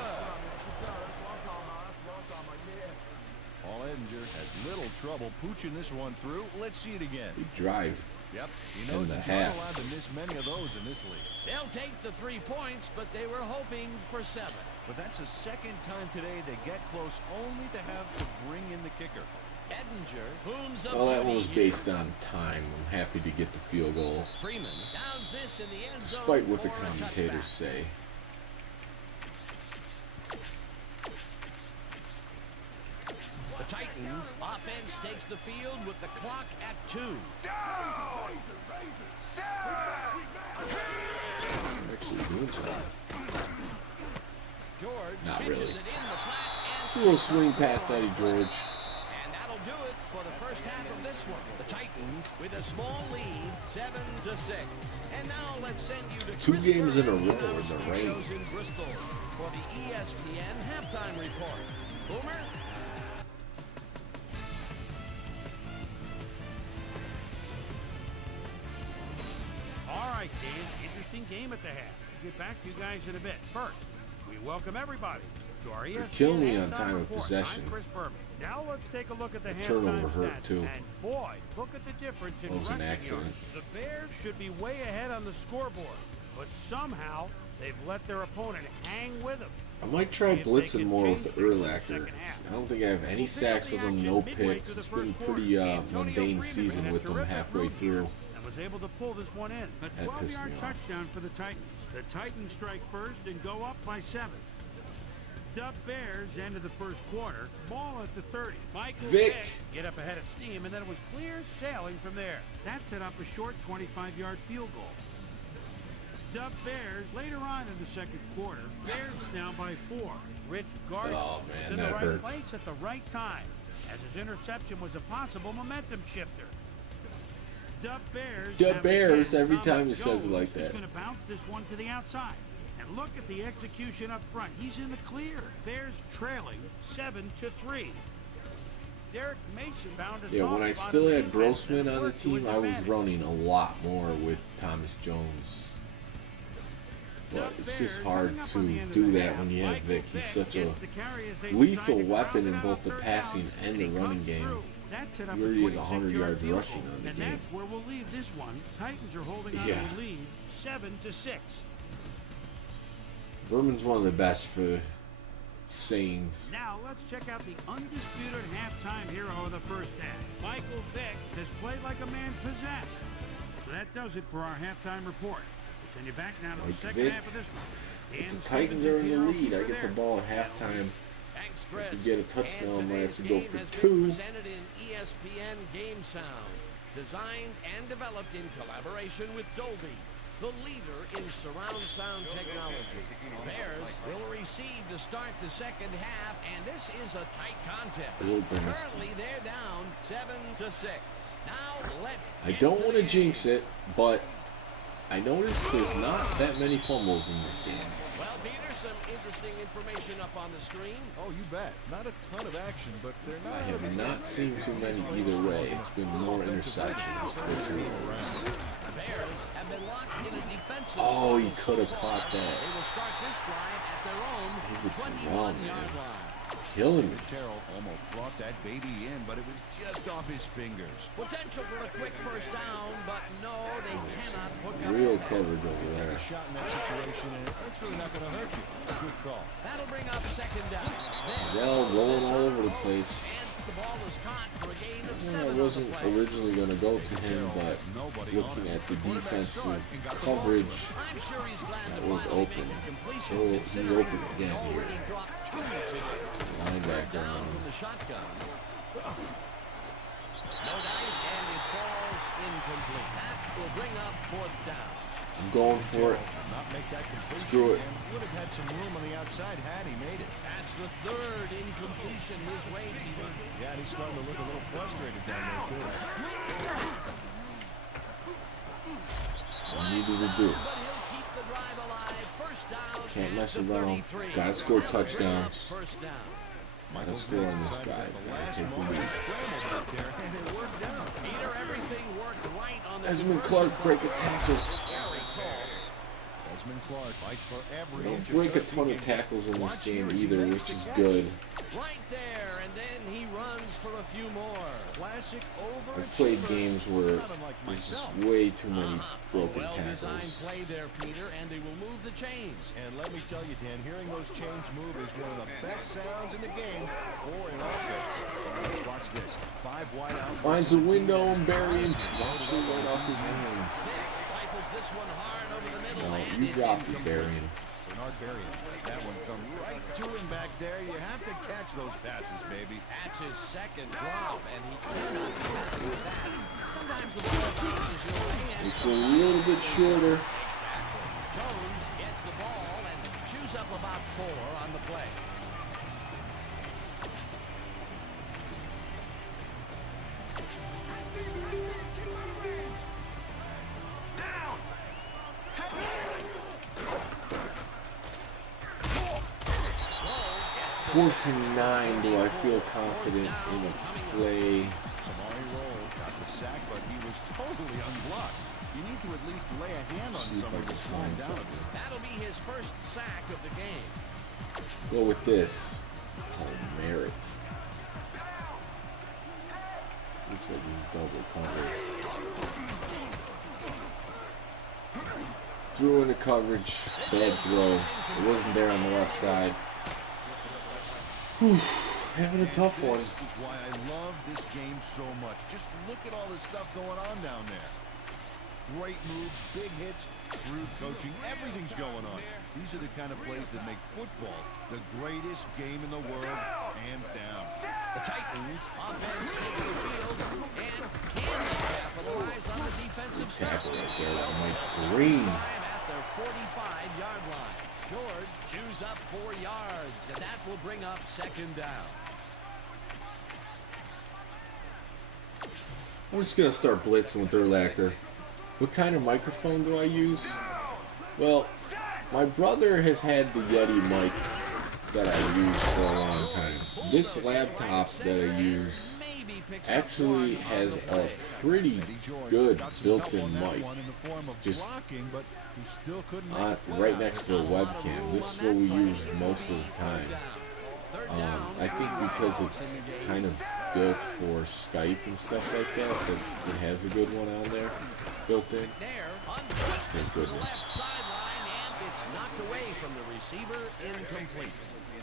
Paul Edinger has little trouble pooching this one through. Let's see it again. Big drive. Yep, he In knows the that you're not half. allowed to miss many of those in this league. They'll take the 3 points, but they were hoping for 7. But that's the second time today they get close only to have to bring in the kicker. Edinger booms up. Well, that one the was knee. based on time. I'm happy to get the field goal, Freeman downs this in the end zone despite what the for a commentators touchback. say. The Titans offense takes the field with the clock at 2. Actually doing something. George Not pitches really. it in the flat and It's a little swing past Eddie George. And that'll do it for the first half of this one. The Titans with a small lead, 7-6. And now let's send you to 2 Chris games in a Berman row our in the rain. studios in Bristol for the ESPN halftime report. Boomer. All right, Dan, interesting game at the half. We'll get back to you guys in a bit. First, we welcome everybody to our ESPN killing me on halftime time of report. possession. I'm Chris Berman. Now let's take a look at the The halftime turnover hurt, stats. too. And boy, look at the difference in That was an rushing accident. yards. The Bears should be way ahead on the scoreboard, but somehow they've let their opponent hang with them. I might try See if they blitzing can more with change the things in the Urlacher. second half. I don't think I have any sacks with him, no picks. It's been a pretty mundane season with them halfway through. And was able to pull this one in. A That pissed 12-yard me off. touchdown for the Titans. The Titans strike first and go up by 7. The Bears ended the first quarter, ball at the 30. Michael Vick. get up ahead of steam, and then it was clear sailing from there. That set up a short 25-yard field goal. The Bears later on in the second quarter, Bears down by 4. Rich Gardner Oh, was man, in the that right hurts. place at the right time, as his interception was a possible momentum shifter. The Bears. The have Bears, again. every Thomas time he says it Jones like is that. going to bounce this one to the outside. And look at the execution up front. He's in the clear. Bears trailing 7-3. Derek Mason found a Yeah, soft when I spot still in had defense Grossman and on the worked to team, his I was advantage. running a lot more with Thomas Jones. But it's just hard to do that when you have Vick. He's such a lethal weapon in both the passing and the running game. He already has 100 yards rushing on the And game. that's where we'll leave this one. Titans are holding on Yeah. to the lead 7-6. Verman's one of the best for sayings. Now let's check out the undisputed halftime hero of the first half. Michael Vick has played like a man possessed. So that does it for our halftime report. We'll send you back now to the Mike second Vick. half of this one. If Dan the Titans Stevens are and in the Peter lead, I O'Keefe get the are ball at halftime. Thanks, If Chris. you get a touchdown, And might have to today's go game for has been 2. presented in ESPN Game Sound, designed and developed in collaboration with Dolby, the leader in surround sound technology. Bears will receive to start the second half, and this is a tight contest. Real fast. Currently, they're down 7-6. Now let's. I get don't to want the to jinx it, but I noticed there's not that many fumbles in this game. Well, Peter, some interesting information up on the screen. Oh, you bet. Not a ton of action, but they're not. I have not seen too many either way. It's been more interceptions for sure. The Bears have been locked in a defensive Oh, he struggle could have so far. caught that. They will start this drive at their own David Terrell, 21-yard man. line. Killing me. Terrell almost brought that baby in, but it was just off his fingers. Potential for a quick first down, but no, they cannot hook up. Real with that. coverage over Take there. a shot in that situation, and it's really not going to hurt you. It's a good call. That'll bring up second down. Then Well, rolling all over the place. and the ball is caught for a gain of Yeah, 7 I on the wasn't play. originally going to go to him, but looking at the defensive coverage, I'm sure he's glad to that was finally open. make a completion, So he's considering open he's again here. already dropped 2 today. Linebacker Down on from the shotgun. No dice, and it falls incomplete. That will bring up 4th down. I'm going for it. Not make that completion. Screw it. And would have had some room on the outside had he made it. That's the 3rd incompletion his way, Peter. Yeah, and he's starting to look a little frustrated down there, too. I needed to do. But he'll keep the drive alive. First down. Can't at mess the around. 33. Gotta score That'll bring up touchdowns. First down. Gotta score on this Decided guy. at the Gotta last take the moment he lead. scrambled back there, and it worked out. Peter, everything worked right on the Desmond conversion Clark break a play. tackle. Scary call. Desmond Clark fights for every Don't inch of break a turf he ton can of get. tackles in this Watch game here as he either, makes which the is catch. good. Right there, and then he runs for a few more. Classic I've played overachiever. games where Not unlike there's just myself. way too many A broken well-designed tackles. play there, Peter, and they will move the chains. And let me tell you, Dan, hearing those chains move is one of the best sounds in the game for an offense. Let's watch this. 5 wide out. Finds a window and Barry and drops it right off his hands. Rifles this one hard over the middle, No, and you it's dropped it, incomplete. Barry. Bernard Berrien let that one come right to him back there. You have to catch those passes, baby. That's his second drop, and he cannot be happy with that. Sometimes the ball bounces your way, and It's a little bit shorter. exactly. Jones gets the ball and chews up about 4 on the play. Fourth and 9. Do I feel confident in a play? Samari Roll got the sack, but he was totally unblocked. You need to at least lay a hand on See if I someone can to slow him find down a something. bit. That'll be his first sack of the game. Go with this. Oh, Merritt. Looks like he's double covered. Threw in the coverage. Bad throw. It wasn't there on the left side. Whew. Having a tough one. This is why I love this game so much. Just look at all the stuff going on down there. Great moves, big hits, shrewd coaching, everything's going on. These are the kind of plays that make football the greatest game in the world, hands down. The Titans offense takes the field, and can they capitalize on the defensive stop? Tackle right there by Mike This Green. time at their 45-yard line. George chews up 4 yards, and that will bring up second down. I'm just gonna start blitzing with their lacquer. What kind of microphone do I use? Well, my brother has had the Yeti mic that I use for a long time. This laptop that I use actually has a pretty good built-in mic, just right next to the webcam. This is what we use most of the time. I think because it's kind of built for Skype and stuff like that it has a good one on there built in. Thank goodness. It's knocked away from the receiver, incomplete.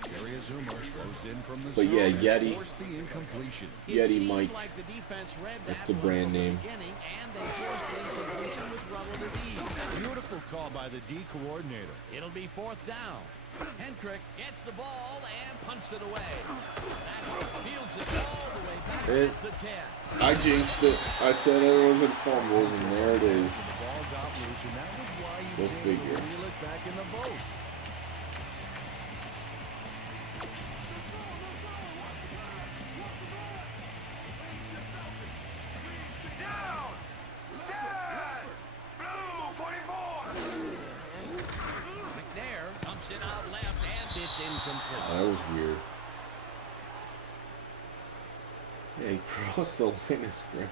Jerry Azuma closed in from the But yeah, zone and Yeti. forced the incompletion. Yeti mic. Like the defense read That's that the one brand from the name. beginning, and they forced the incompletion with relative ease. Beautiful call by the D coordinator. It'll be fourth down. Hendrick gets the ball and punts it away. That fields it all the way back at the 10. I jinxed it. I said it wasn't fumbles, and there it is. The ball got loose, and that was why you Go did figure. reel it back in the boat. McNair dumps it out left, and it's incomplete. That was weird. Yeah, he crossed the line of scrimmage.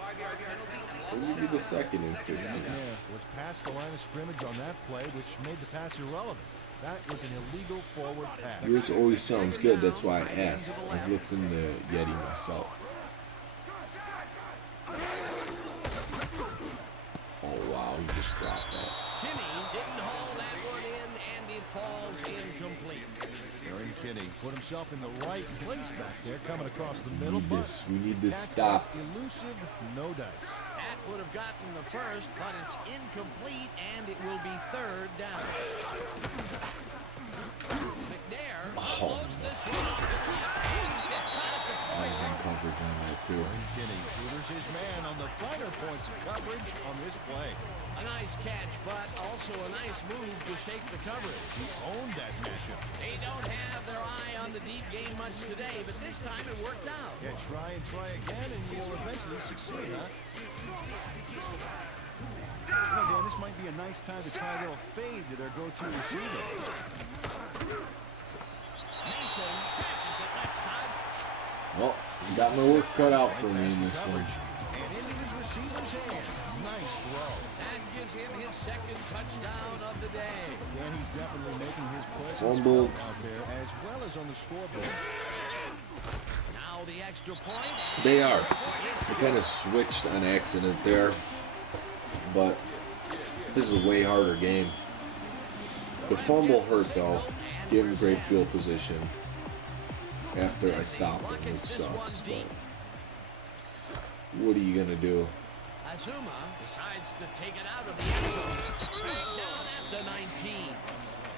5-yard penalty and loss What of would be the down. second and 15? Yeah, was past the line of scrimmage on that play, which made the pass irrelevant. That was an illegal forward pass. Yours always sounds good, that's why I asked. I've looked in the Yeti myself. Oh wow, he just dropped that. Kinney didn't haul that one in, and it falls incomplete. Aaron Kinney put himself in the right place back there, coming across the We middle. need But this. We need this that stop. was elusive, no dice. That would have gotten the first, but it's incomplete, and it will be third down. McNair loads this one off to the left, and it's not at the I was in coverage on that too. Aaron Kinney tutors his man on the finer points of coverage on this play. A nice catch, but also a nice move to shake the coverage. He owned that matchup. They don't have their eye on the deep game much today, but this time it worked out. Yeah, try and try again, and you'll eventually succeed, huh? Well, Dan, this might be a nice time to try a little fade to their go-to receiver. Mason catches it left side. Well, you got my work cut out for me in this one. And into his receiver's hands. Nice throw. That gives him his second touchdown of the day. Yeah, he's definitely making his presence Fumble. felt out there, as well as on the scoreboard. Now the extra point. And They are. Yes, I kind of switched on accident there, but this is a way harder game. The fumble hurt though. Gave him great field position after I stopped him, which sucks. But what are you gonna do? Azuma decides to take it out of the end zone. Right down at the 19.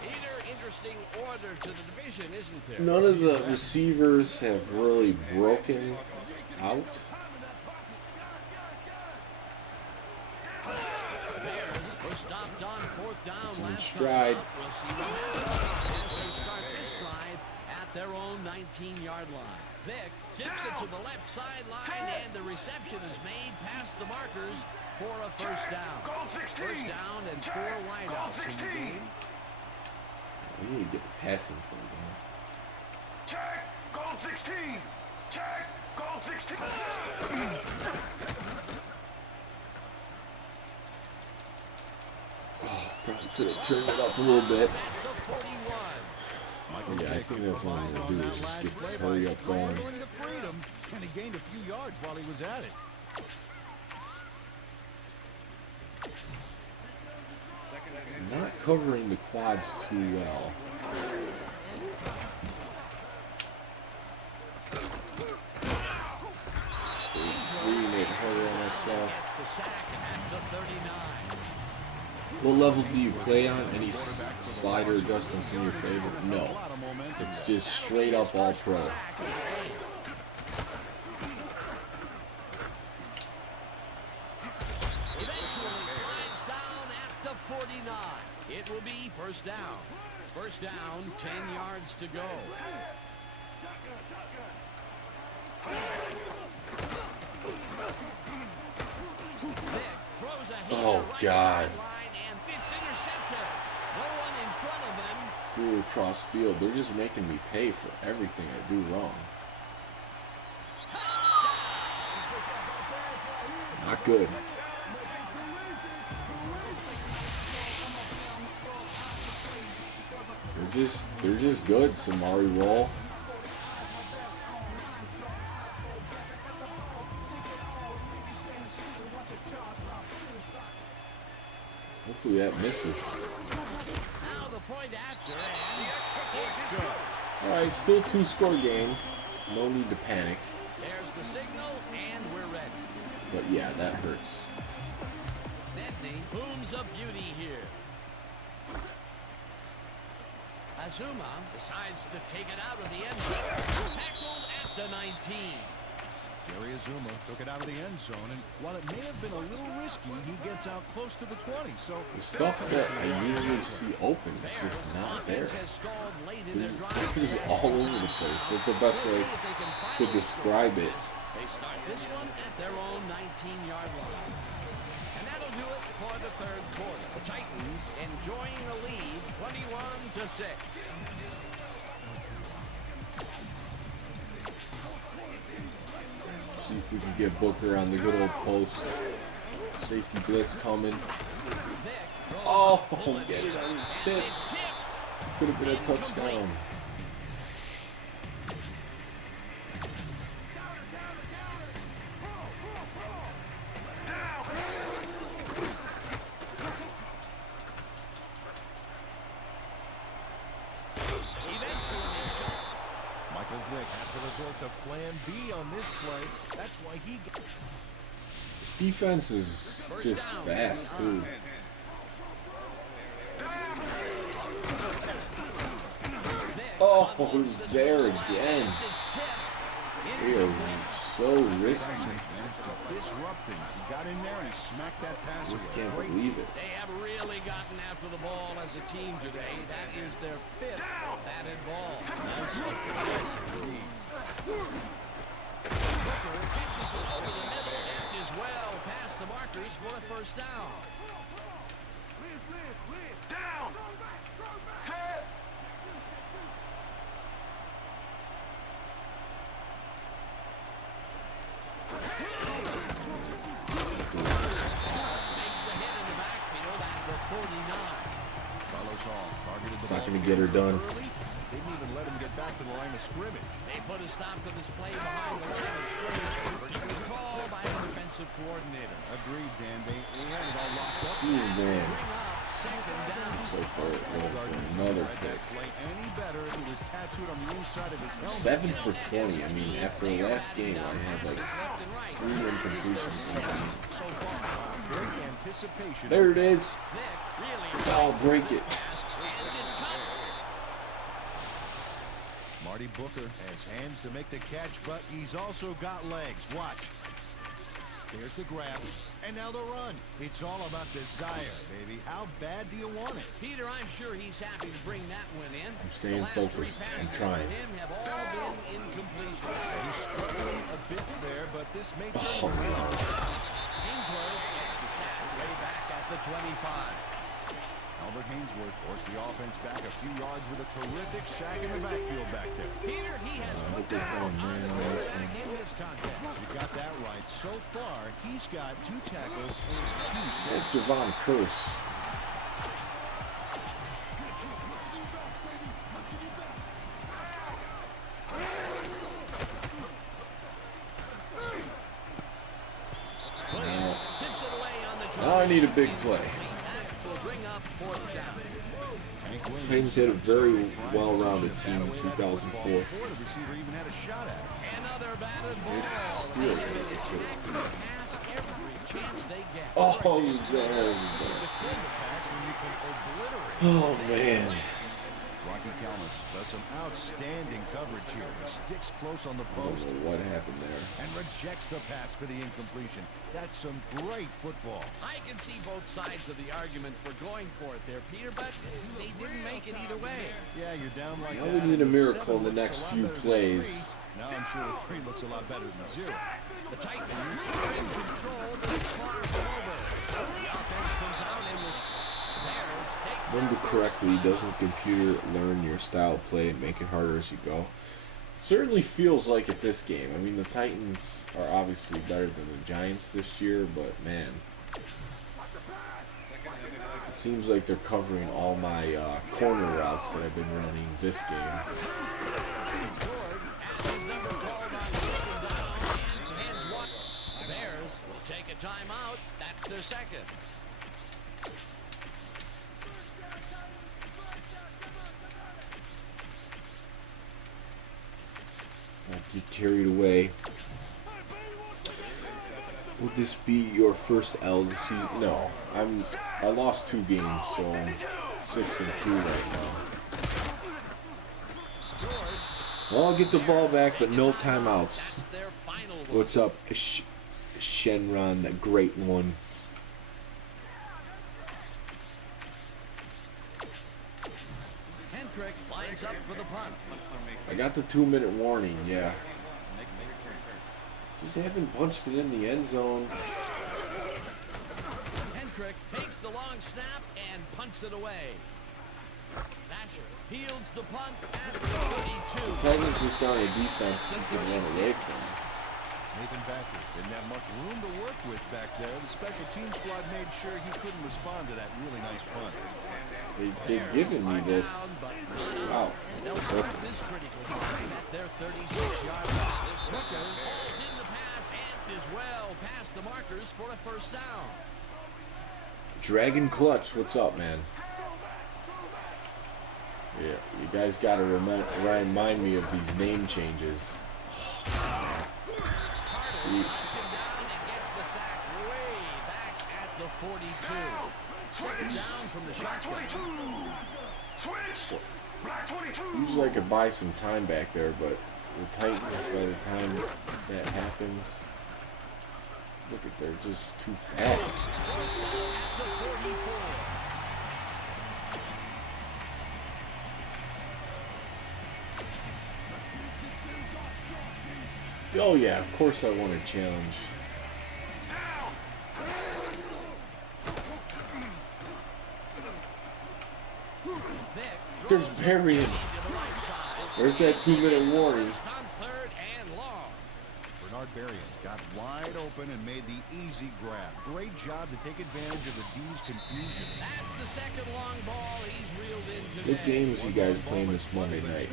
Either interesting order to the division, isn't there? None of the receivers have really broken out. Bears were stopped on fourth down in last stride. time up. We'll see what happens as they start this drive at their own 19-yard line. Vick tips it to the left sideline, and the reception is made past the markers for a first down. First down and 4 wideouts in the game. We need to get the passing play going. Check, goal 16. Check, goal 16. Oh, probably could have turned it up a little bit. At the 41. Yeah, I think that's what I'm gonna do is just get this hurry up going. Scrambling to freedom, and he gained a few yards while he was at it. Not covering the quads too well. Three made hurry on us. face Gets off. the sack at the 39. What level do you play on? Any slider adjustments in your favor? No. It's just straight up all pro. Eventually slides down at the 49. It will be first down. First down, 10 yards to go. Vick throws a Oh, God. sideline, and it's intercepted. No one in front of him. Threw it across field. They're just making me pay for everything I do wrong. Not good. They're just good. Samari roll. Hopefully that misses. Now the point after, and it's good. Alright, still 2-score game. No need to panic. There's the signal, and we're ready. But yeah, that hurts. Nedney booms a beauty here. Azuma decides to take it out of the end zone. Tackled at the 19. Jerry Azuma took it out of the end zone, and while it may have been a little risky, he gets out close to the 20. So The stuff that I usually see open is just not there. Offense has stalled late in their drive. It's just all over the place. That's the best way to describe it. They start this one at their own 19-yard line. And that'll do it for the third quarter. The Titans enjoying the lead, 21-6. See if we can get Booker on the good old post. Safety blitz coming. Oh, get it on the tip. Could have been a touchdown. Michael Vick has to resort to plan B on this play. That's why he gets... This defense is just fast, too. Oh, who's there again? They are so risky. Disrupt things. He got in there and he smacked that pass. Just can't believe it. They have really gotten after the ball as a team today. That is their 5th batted ball. Yes, indeed. Booker pitches it over the middle and is well past the markers for a first down. Down. Set. Makes the hit in the backfield at the 49. Carlos Hall targeted the It's not ball going to get her done. early. Didn't even let him get back to the line of scrimmage. They put a stop to this play behind the line of scrimmage. Pretty good call by the defensive coordinator. Agreed, Dan. They had it all locked up. Ooh, man. Bring up second down. Looks like they're going for another Had pick. that play any better if it was tattooed on the inside of his helmet. 7 for 20. I mean, after the last game, I had like 3 incompletions. So far. Great anticipation. There it is. Vick really Oh, break it. pass, and it's caught. Marty Booker has hands to make the catch, but he's also got legs. Watch. There's the grab, and now the run. It's all about desire, baby. How bad do you want it? Peter, I'm sure he's happy to bring that one in. I'm staying The last 3 focused and passes trying. to him have all been incompletion. He's struggling a bit there, but this may turn Oh, around. Ainsworth gets the sack way back at the 25. Albert Hainsworth forced the offense back a few yards with a terrific sack in the backfield back there. Peter, he has put they're down playing on the man on quarterback in this contest. You got that right. So far, he's got 2 tackles and 2 Like sacks. Javon Curse. Williams tips it away on the Now I need a big play. That will bring up 4th down. Tank Williams Titans had a very well-rounded team in 2004. Before the receiver even had a shot at it. Another batted ball. It feels like it, too. Tackling pass every chance they get. Oh, there. Oh, man. Rocky Calmus does some outstanding coverage here. He sticks close on the I don't post know what happened there. and rejects the pass for the incompletion. That's some great football. I can see both sides of the argument for going for it there, Peter, but they didn't make it either way. Yeah, you're down like Now that. we need a miracle in the 7 next looks a lot few better than plays. 3. Now I'm sure a 3 looks a lot better than 0. The Titans are in control, but it's far over. The offense comes out and the Bears take Remember correctly, doesn't computer learn your style of play and make it harder as you go? Certainly feels like it this game. I mean, the Titans are obviously better than the Giants this year, but man, it seems like they're covering all my corner routes that I've been running this game. The Bears will take a timeout. That's their second. Let's not get carried away. Would this be your first L this season? No, I lost 2 games, so I'm 6-2 right now. Well, I'll get the ball back, but no timeouts. That's their final one. What's up, Shenron, that great one? Hendrick lines up for the punt. I got the 2-minute warning, yeah. Just haven't punched it in the end zone. Hendrick takes the long snap and punts it away. Nasher fields the punt at the 42. Titans just aren't a defense you can run away from. Nathan Thatcher didn't have much room to work with back there. The special team squad made sure he couldn't respond to that really nice punt. They've given me this. Wow. They'll start this critical time at their 36-yard line. Booker hauls in the pass and is well past the markers for a first down. Dragon Clutch, what's up, man? Yeah, you guys gotta remind me of these name changes. Carter knocks him down and gets the sack way back at the 42. Second down from the shotgun. Usually I could buy some time back there, but the Titans, by the time that happens, look at, they're just too fast. First down at the 44. Oh yeah, of course I want a challenge. There's Varian. There's that 2-minute warning. On third and long. Bernard Berrien got wide open and made the easy grab. Great job to take advantage of the D's confusion. That's the second long ball he's reeled in today. What games you guys playing this Monday night?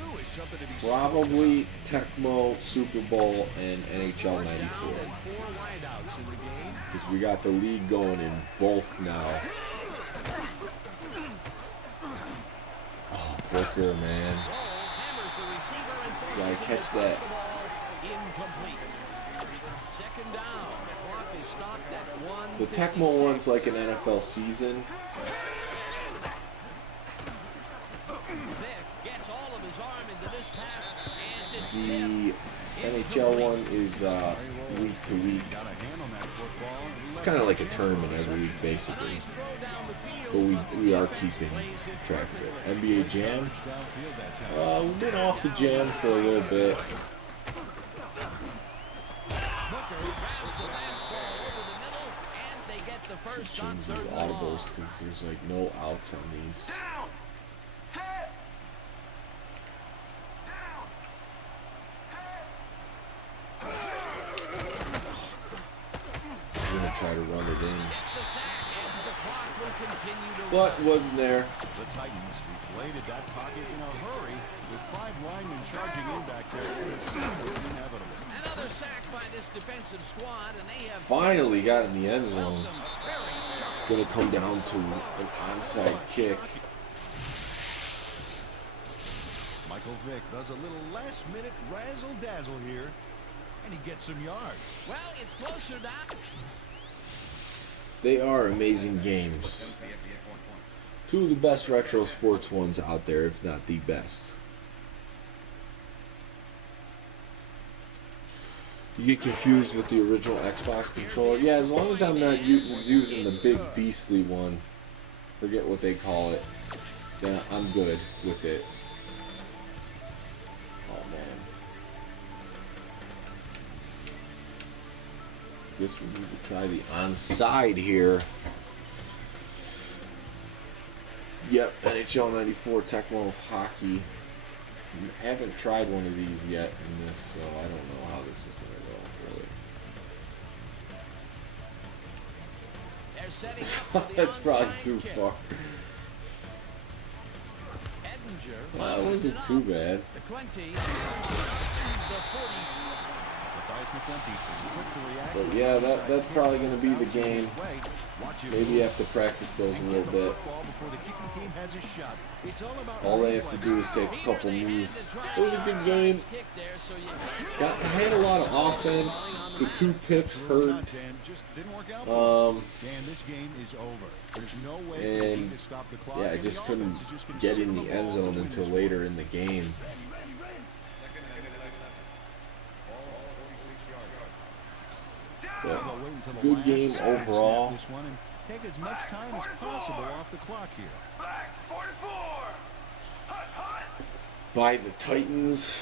Probably Tecmo, Super Bowl, and NHL 94. Four wideouts in the game. Because we got the league going in both now. Oh, Booker, man. Hammers the receiver and forces Gotta him to catch throw that. the ball incomplete. Second down. The clock is stopped at 1:56. The Tecmo one's like an NFL season. Vick gets all of his arm into this pass, and it's The tipped. NHL one is week to week. Got a hand on that football. It's kind of like a tournament every week, A basically. nice throw down the field. But we are keeping track of it. NBA Jam. We've been off the Jam for a little bit. Booker grabs the fastball over the middle, and they get the first on Change these third and long. audibles because there's like no outs on these. Down. Set. I'm gonna try to run it in, Gets the sack, and the clock will continue to but run. wasn't there. The Titans inflated that pocket in a hurry with 5 linemen charging in back there. The sack was inevitable. Another sack by this defensive squad, and they have Finally got in the end well, zone. some very sharp. It's gonna come down to an onside kick. Michael Vick does a little last-minute razzle-dazzle here, and he gets some yards. Well, it's closer now. They are amazing games. Two of the best retro sports ones out there, if not the best. You get confused with the original Xbox controller? Yeah, as long as I'm not using the big beastly one, forget what they call it, then I'm good with it. Oh man. Guess we need to try the onside here. Yep, NHL 94 Tecmo Hockey. Haven't tried one of these yet in this, so I don't know how this is going to go, really. They're setting up for the That's probably onside too kick. far. Edinger That bounces wasn't it too up. bad. The 20, the 40. Mathias McClenty is quick to react. But yeah, that's probably going to be the game. Watch it Maybe move. have to practice those a And little get the bit. football before the kicking team has a shot. It's all about All they have to do is take a couple knees. It was a good game. Had a lot of offense. The 2 picks hurt. Just didn't work out. And this game is over. There's no way And to stop the clock. yeah, I and just the couldn't offense is just gonna get sit in on the end ball to zone win until this later one. in the game. But They'll wait until the good last game second to snap overall. this one and take as much time as possible off the clock here. Back 44. Hut, hut. By the Titans,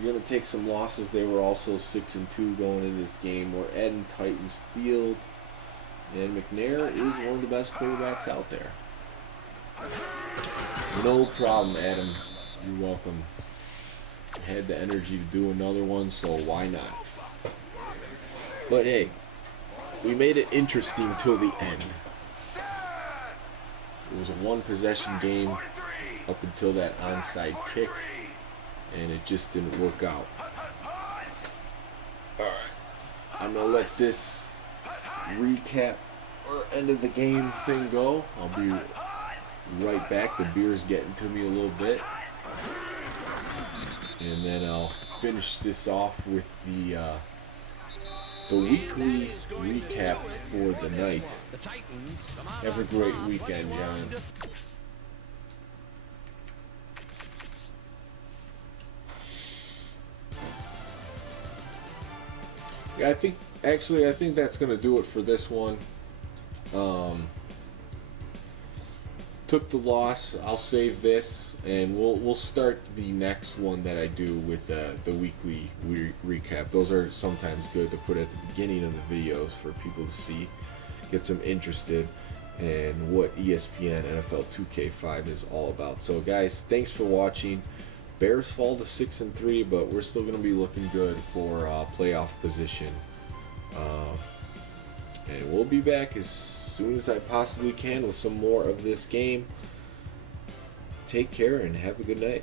you're going to take some losses. They were also 6-2 going in this game. We're adding Titans Field. And McNair is one of the best quarterbacks out there. No problem, Adam. You're welcome. I had the energy to do another one, so why not? But hey, we made it interesting till the end. It was a 1-possession game up until that onside kick, and it just didn't work out. Alright, I'm going to let this recap or end of the game thing go. I'll be right back. The beer's getting to me a little bit. And then I'll finish this off with the weekly recap for the night. Have a great weekend, John. Yeah, I think that's gonna do it for this one. Took the loss. I'll save this, and we'll start the next one that I do with the weekly recap. Those are sometimes good to put at the beginning of the videos for people to see, get them interested in what ESPN NFL 2K5 is all about. So guys, thanks for watching. Bears fall to 6-3, but we're still going to be looking good for playoff position. And we'll be back as soon as I possibly can with some more of this game. Take care and have a good night.